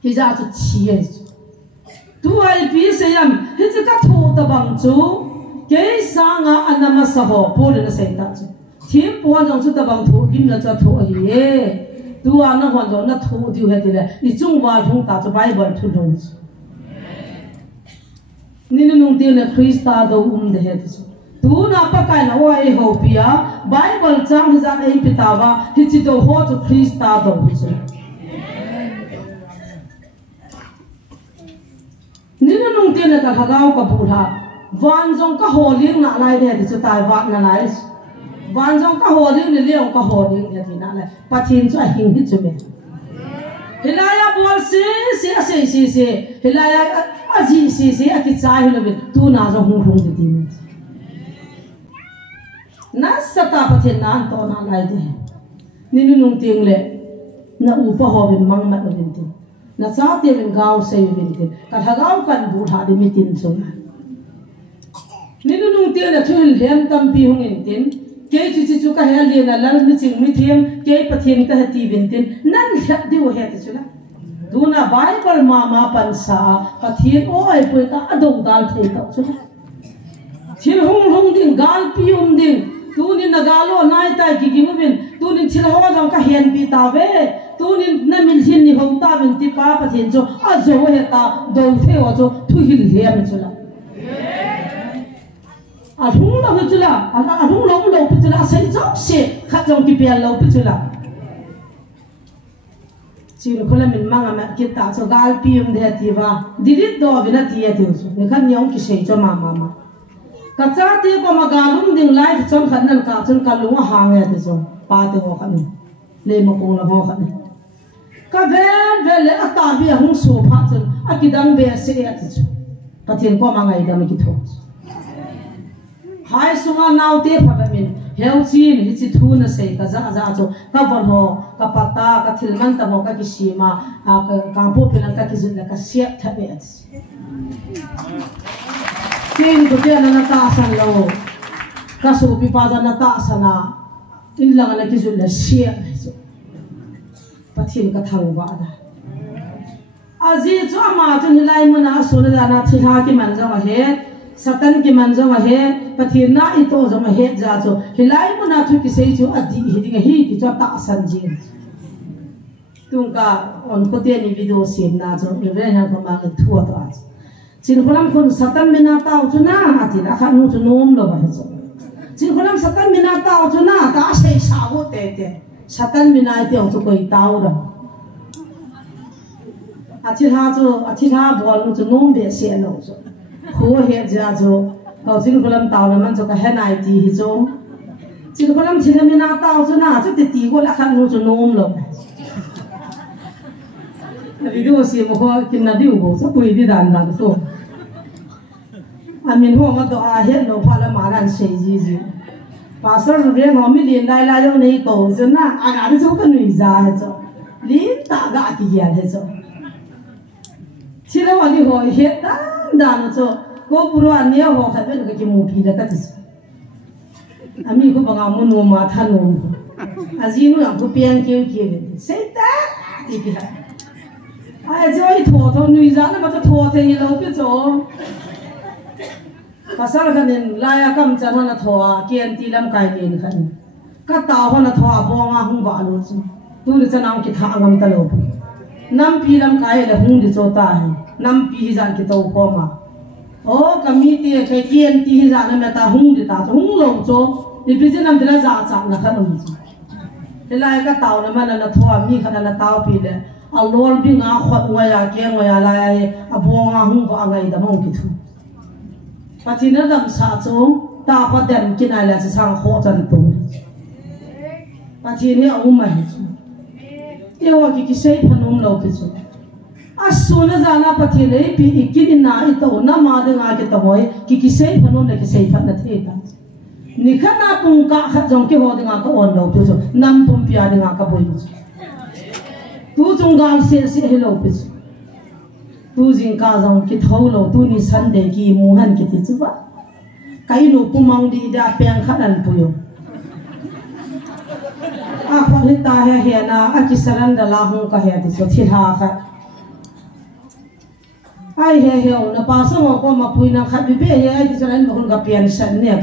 hi ja chu chi ye tu ai pi se yam hi cha ka thu ta bang chu ke sanga anama sa ho po na se ta chu thim po jong chu ta bang thu kim la cha thu hi ye tu ana hon do na thu diu he tile ni chung wa thung ta chu bible thu dong ni nung te na Krista do de he chu tu na pa kai na wa e ho pia bible chang hi za ei pitawa hi chi do ho chu Krista do chu ni nung te na ka hagao ka budha van jong ka ho ling na lai de chu tai wat na lai van jong ka ho ding ni leong ka ho ding ya thina la pathin chu a hing hi chu me hilaya bol se hilaya aji se a ki chai hi lo be tu na jo hung hung di ni na sata pathin na to na lai de ni nung ting le na u pa ho bin mang ma bin tin na cha te bin gao se bin tin ka hagao kan bu tha di mi tin chu ni nung ting le thil hem tam pi hung in tin ke chu ka he le na lal mi ching mi thiam ke pathian ka ti bin tin nan hlat diu he ti chula duna bible ma pan sa pathian oi pui ka adong dal thei ka chula thil hung ding gal pium ding tu ni na galo nai ta ki gi bin tu ni thil ho jong ka hen pi ta ve tu ni na min hin ni hom ta bin ti pa pathian cho a zo he ta do the o cho thu hil le mi chula a hung lo chula a hung lo chula sai chok se khat jong ki pe lo chula chi ro khola min manga ma ki ta so gal pium de ti wa didit do vina ti ya ti so ne khan nyong ki sei cho ma ka cha te ko ma galum ding life chon khan nan ka chon ka lu ha nge ti so pa te ho khan le mo kong la ho khan ka ven le a ta bi hung so pha chon a ki dang be se ya ti so pathian ko ma ngai da mi ki tho hai sunga nau te pha min heu chin hi chi thu na sei ka za cho ka bon ho ka pata ka thilman ta ho ka ki sima ka po pelan ka ki zun ka sia tha be ats king to te na ta san lo ka su pi pa na ta sana in lang na ki zun la sia pathin ka thang ba da aji chu ama chu ni lai mu na su na na thi ha ki man za wa he satan ki man zo he pathin na I to zo he ja cho hilai mu na thu ki sei chu adi hi ding hi ki cho ta san ji tung ka on ko te ni video sim na cho re na ko ma ka thu to a chin kholam khon satan me na ta chu na ati na kha nu chu nom lo ba cho chin kholam satan me na ta chu na ta sei sa wo te satan me na te chu ko I tao da achi ha bol nu chu nom be se lo cho khu hệ ra cho họ xin cô làm tàu là mình cho cái hệ này thì cho xin cô làm chỉ là mình nào tàu cho nào cho tí cô là khăn nó cho nôm lắm vì đó xí mà có kinh là điều bộ sắp quỳ đi đàn đàn số anh mình hoa mà tao hết nó phải là mà làm gì gì pastor rồi nó mới liền đại la cho này cầu cho na anh ăn số cái người già hết rồi liền ta gạ cái gì hết rồi chỉ là vào đi hỏi hết đàn cho cô bùrù anh nhớ họ phải biết cái mồm kia là cái gì anh mình có bằng muốn nuông mà than nuông anh chỉ nuông có piang kêu kêu sẽ ta thì cái ai cho ai thua người già nó mà cho thua thì lâu biết rồi pasal kan in laya kam chana na thoa kian ti lam kai len khan ka ta ho na thoa bonga hung ba lu chu tu ri chana ki tha ngam ta lo nam pi lam kai la hung di chota hai nam pi hi jan ki to ko ma o kami ti kai kian ti hi jan na ta hung di ta hung lo cho ni pi nam de la za cha na khan um chu le lai ka taw na ma na thoa mi khan na taw pi le a lol bi nga khot wa ya ke wa ya la a bonga hung ba ngai da mong ki thu Patina dam sa cho ta pa dem kin ai la sang ho chan tu Patina umai chu ewa ki sei phanum lo ki chu asuna jana pathile pi ikin na I to na ma de nga ke to hoi ki sei phanum le ki sei phan na the ta ni khana pung ka khat jong ki ho de nga ka on lo chu nam pum pia de nga ka boi chu tu chung gang se se hello pi chu tu jing ka jong ki thau lo tu ni san de ki mu han ki ti chu ba kai lu pumang di da peng khat an pu yo a kho hi ta he na a ki saran da la hu ka he ti so thi ha kha ai he na pa so mo ko ma pui na khat bi be he ai ti saran mo ka pian san ne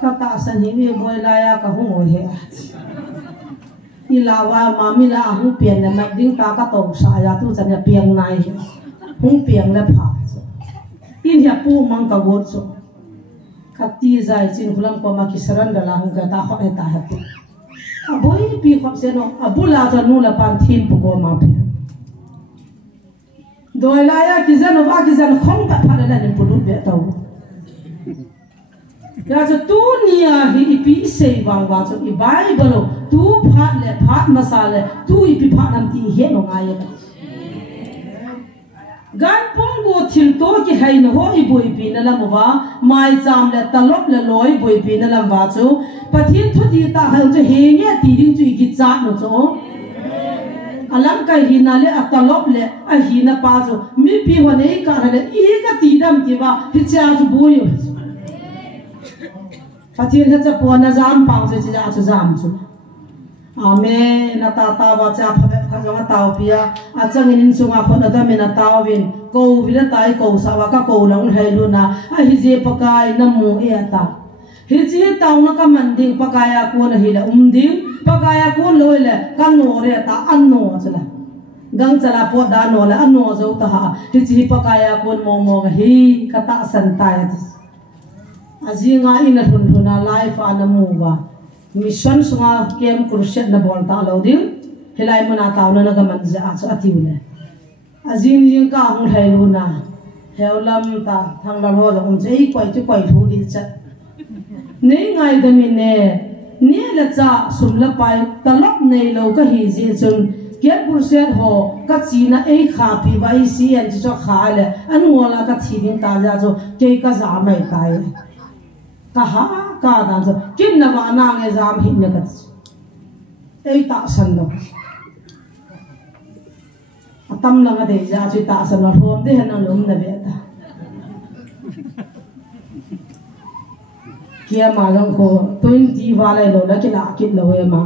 ka ta san hi me boy la ya ka hu ngo he ilawa mamila hu pian na mak ding ta ka to sa ya tu chan ya piang nai hung piang la pha in ya pu mang ka got so khati zai chin khulam ko ma ki saran da la hu ka ta kho ta ha tu a boy pi khop se no abula ta nu la pan thin pu ko ma pe doi la ya ki zan ba ki zan khong pa pha la ni pu lu be ta ya cho tu nia hi pi sei wang wa cho I bible tu phat le phat masale tu pi phat nam ti he no ngai ya gan pung go thil to ki hai no ho I boi pi na lam wa mai cham le talop le loi boi pi na lam wa chu pathin thu di ta ha cho he nge ti ding chu ki cha no cho alam kai hi na le atalop le a hi na pa chu mi pi ho nei ka le I ka ti dam ti wa hi cha chu boi yo Patin he cha pona jam pang che cha chu jam chu amen na ta wa cha pha ga ta pia a chang in chunga khona da me na ta win ko vi la tai ko sa wa ka ko long hai lu na a hi je pakai na mu e ta hi chi taw na ka man ding pakaya ko na hi la ding pakaya ko loi le ka no re ta an no chala gang chala po da no la an no zo ta ha hi chi pakaya ko mo hi ka ta san ta ya azinga ina thunthuna life anamuwa mission sunga kem crusade na bol ta lo ding helai mana taw na ga man ja cha atiule azing jing ka hung thai lu na heulam ta thang la ho jong chei koi chu koi thu di cha nei ngai da min ne ni la cha sum la pai talok nei lo ka hi je chung kem crusade ho ka china ei kha pi vai si an chu kha le an ngola ka thibin ta ja jo ke ka za mai tai kaha ka dan so kin na wa na nge zam hin na ka ei ta san no atam la ga de ja chi ta san no hom de han lum na be ta kia ma long ko 20 wa lai lo la ki la kit lo we ma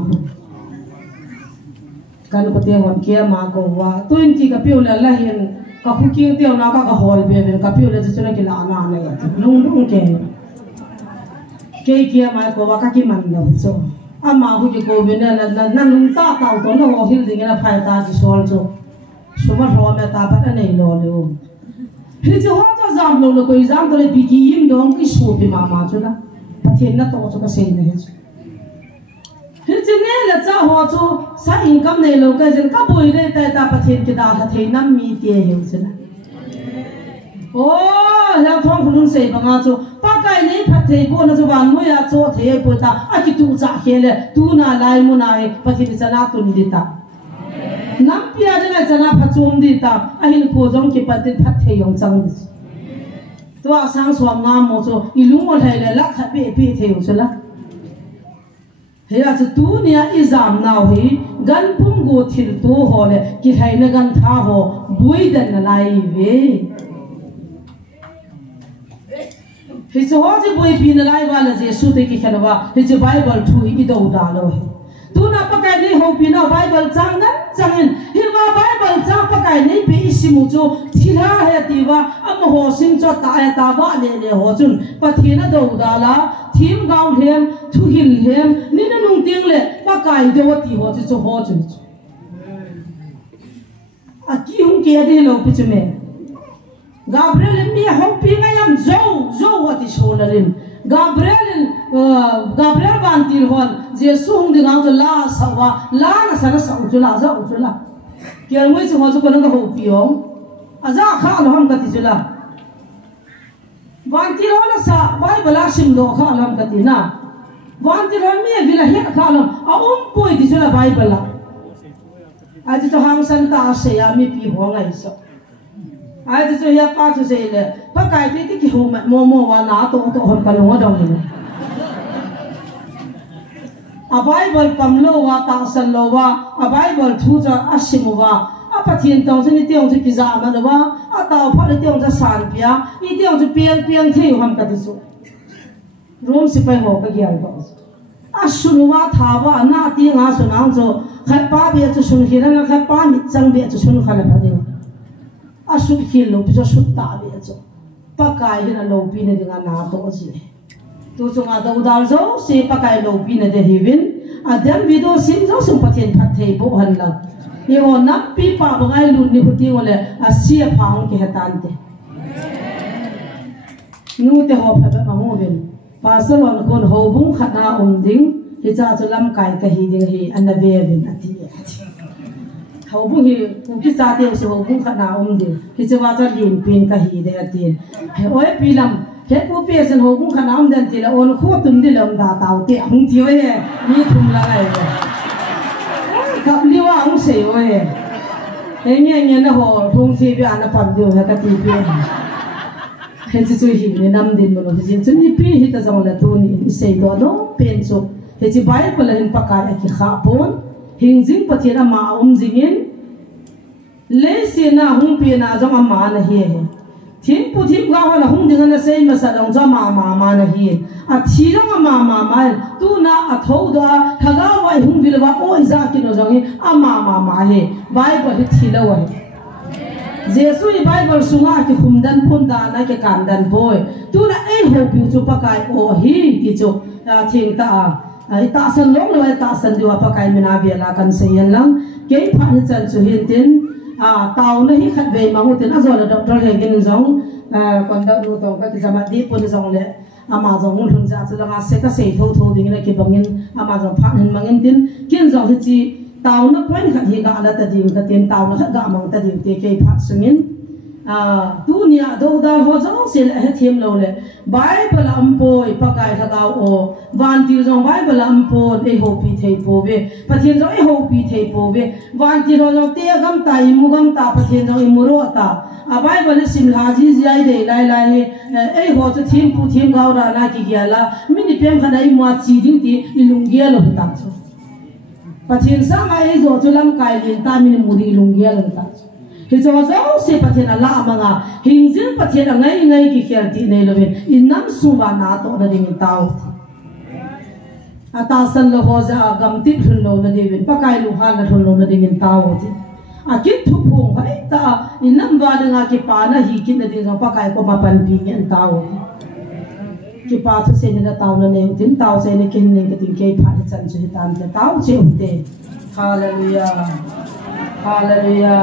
kan ko te wan kia ma ko wa 20 ka piu la la hin ka khu ki te na ka hol be be ka piu la chu na ki la na na ya lung ke ke kia mai ko wa ka ki man lo cho ama hu ki ko be na na lung ta ta to no ho hil ding na phai ta ji sol cho suma ho me ta pa nei lo lo hi ji ho cha zam lo ko exam to le bi ki im dong ki su bi ma ma cho na pathen na to cho ka sei ne hi ji ne la cha ho cho sa income nei lo ka jen ka boi le ta ta pathen ki da ha the nam mi te he cho na oh แล้วท้องคุณเสบังอาจูปากไก่นี้พัดเทปนะจูวันมวยอาโจเทปตาอากิตูจ่าเขเลตูน่าลายมุนายปฏิบิจนาตุนดิตาน้ำพิอาเดลจนาพัดจุมดิตาอาหินโคจงกิปฏิพัดเทยงจังดิตัวสังสวมงามโมจูอิลุงอะไรเลยลักขับเปีเทยงสุละเฮียจะตูเนี่ยอิจามนาวีกันพุ่งกูทิลตูหัวเลยกิให้เนกันท่าหัวบุยเดินไล่เว้เฮ้ยจะว่าจะบุยปีนไล่ว่าเลยจะสุดที่แค่ว่าเฮ้ยจะไบเบิลทูอีดาวดาลเลยตูน่ะปากไก่นี่หัวปีน่ะไบเบิลจังนั้นจังเห็นเห็นว่าไบเบิลจังปากไก่นี่ปีอิสิมุจูที่ละเหตุว่าอัมโหสิงจดตายตาบ้านเนี่ยหัวจุนปะทีน่ะดาวดาละทีมกาวเฮียมทุหิลเฮียมนี่นั่นนุ่งติ้งเลยปากไก่เดียวตีหัวจะหัวจุนอากิฮุงเกียดีโลปิจุเมกาเบรียลมีหัวปีไงยามโจ้วัติโชลลินกาเบรียลบันติลฮอนเจสุฮุงดิงอังจุลาสวะลานะสนะสังจุลาซะอุจุลาเกี่ยวกับสิ่งที่คนนั้นก็หัวปีอ๋ออาจจะข้าเราทำกันที่จุลาวันที่เราละสะไว้เวลาชิมโดข้าเราทำกันที่น่ะวันที่เราไม่วิลาเฮกข้าเราเอาปุยที่จุลาไว้เวลาอาจจะทางสันตาเสียมีปีหัวไงสักอาจจะเฮียป้าจะเสียเลยเพราะไก่ที่กี่หัวโมวันน้าโตหันกันลงมาดองเลยอาไบเบิลปั๊มโลว่าตาสันโลว่าอาไบเบิลทูจะอาชิมว่าอาปะเทียนตองจะนี่เตียงจะกิจามันว่าอาตาพัดนี่เตียงจะสานเปียนี่เตียงจะเปียงเที่ยวทำกันที่สุดรวมสิไปหัวก็เกี่ยวกับอาสุนว่าท้าว่าหน้าตีงาสุนังจะใครป้าเบียจะสุนขีนั้นใครป้ามิจังเบียจะสุนขันพัดเดียวอาสุนขีโลบิจะสุนตาเบียจะปากกายนั่นโลบิเนี่ยงานนาโตจีตัวจงอาดาวดาลโจเสปากายโลบิเนี่ยเดฮิวินอาเดมวิโดสินโจสุปฏินพัดเทบุหันลังนี่ว่านับปีป้าบังไงลุนนี่หุ่นที่ว่าเลยอาเสียพังกี่เหตุการณ์เดนู่นเตะหัวพัดมาโมบินภาษาวันคนหัวบุ้งขัดหน้าดิ่งฮิจาจุลำไก่กะฮีดิ่งฮีอันนั้นเบียบินอันที่หัวบุ้งฮีกูคิดจะเที่ยวสิหัวบุ้งขัดหน้าดิ่งฮิจว่าจะลินปีนกะฮีเดียตีนโอ้ยปีลำเห็นผู้เปียสันหัวบุ้งขัดหน้าดิ่งตีละโอนโคตรตุ้มดิลำดาเต่าเตะหุ่นที่ว่าเนี่ยมีทุ่มละไงกับเลี้ยวอังเสียวเฮ้ยเนี่ยนะหัวทุ่งที่พี่อันนั้นปั่นเดียวให้กับที่พี่เห็นจู่ๆหิวเนี่ยน้ำดินมันเลยจนนี่พี่ฮิตจะมาเล่นตัวนี้เสียตัวน้องเป็นโซ่เห็นจู่ใบก็เลยเห็นปากกาไอ้ขี้ข้าปนหิงจิงปะเทียนมาจิงินเลเสียนะหุ่งพี่นะจังมานะเฮียทีมผู้ทีมก้าวนะหุ่งดิ่งนะเสียมาสั่งจังมานะเฮียอ่ะทีจังมาตู้นะอ่ะท้าวด้าถ้าก้าวไอ้หุ่งวิลว่าโอ้ยจากกินจังเฮียอ่ะมาเฮียใบก็ที่ทีละวันเจสุยไบเบิลสุงาที่คุมดันพุนดานะที่การดันบ่อยตัวนั้นเอ้หัวผิวจุปากายโอ้ฮีที่จุทิ้งตาไอ้ตาสันลงเลยตาสันดีว่าปากายมันอาเบียลากันเสียนลังเกี่ยพันจันสุหินตินตาวน์ที่ขัดเบย์มาหุตินอาจจะดรเฮกินจงคนดดูตรงก็จะมาดีปุ่นจงเลยอามาจงหุ่นจัดจะมาเสกเสียทูดิ่งเลยกี่บังเงินอามาจงพันเห็นบังเงินตินกินจงที่จีตาวน์pointขัดหิกาละตัดดิ่งตัดตินตาวน์ขัดกะมังตัดดิ่งเตะกี่พันสุงินตัวเนี่ยดูดาวหัวจงเสียเหตุทีมเราเลยไบเบิลอัมโพยปากายทะกาวโอวันที่เราไบเบิลอัมโพยเอโฮปีเทโพเวปะเทียนเราเอโฮปีเทโพเววันที่เราเตียกัมตาอิมุกัมตาปะเทียนเราอิมุโรตาไบเบิลสิมลาจีใจเดย์ไล่เอโฮจะทีมผู้ทีมกาวรานากิเกียละมินิเพียงขนาดอิมัวจีดิ้งตีอิลุงเกียลงตัดปะเทียนสามไอโซจุลัมไกลินตามินิมุดีอิลุงเกียลงตัดฮิจว่าเจ้าเสพตินาลามังอาหิงจินปฏินาไงกิเขียนที่ในโลกอินน้ำสุวรรณาโตนั่นเองตาวอาตาสันโลโฮจะกำติดทุนโลนั่นเองปากายลูกฮานั่นทุนโลนั่นเองตาวที่อากิดทุกพงไปตาอินน้ำวาดึงอากิปานะฮิกินนั่นเองปากายก็มาปันปีเงี้ยตาวกิปาทุเซนนั่นตาวนั่นเองถึงตาวเซนกินเนี่ยก็ถึงเกี่ยพันจันทร์สุดตามจะตาวเจ้าเตฮาเลลูยาฮาเลลูยา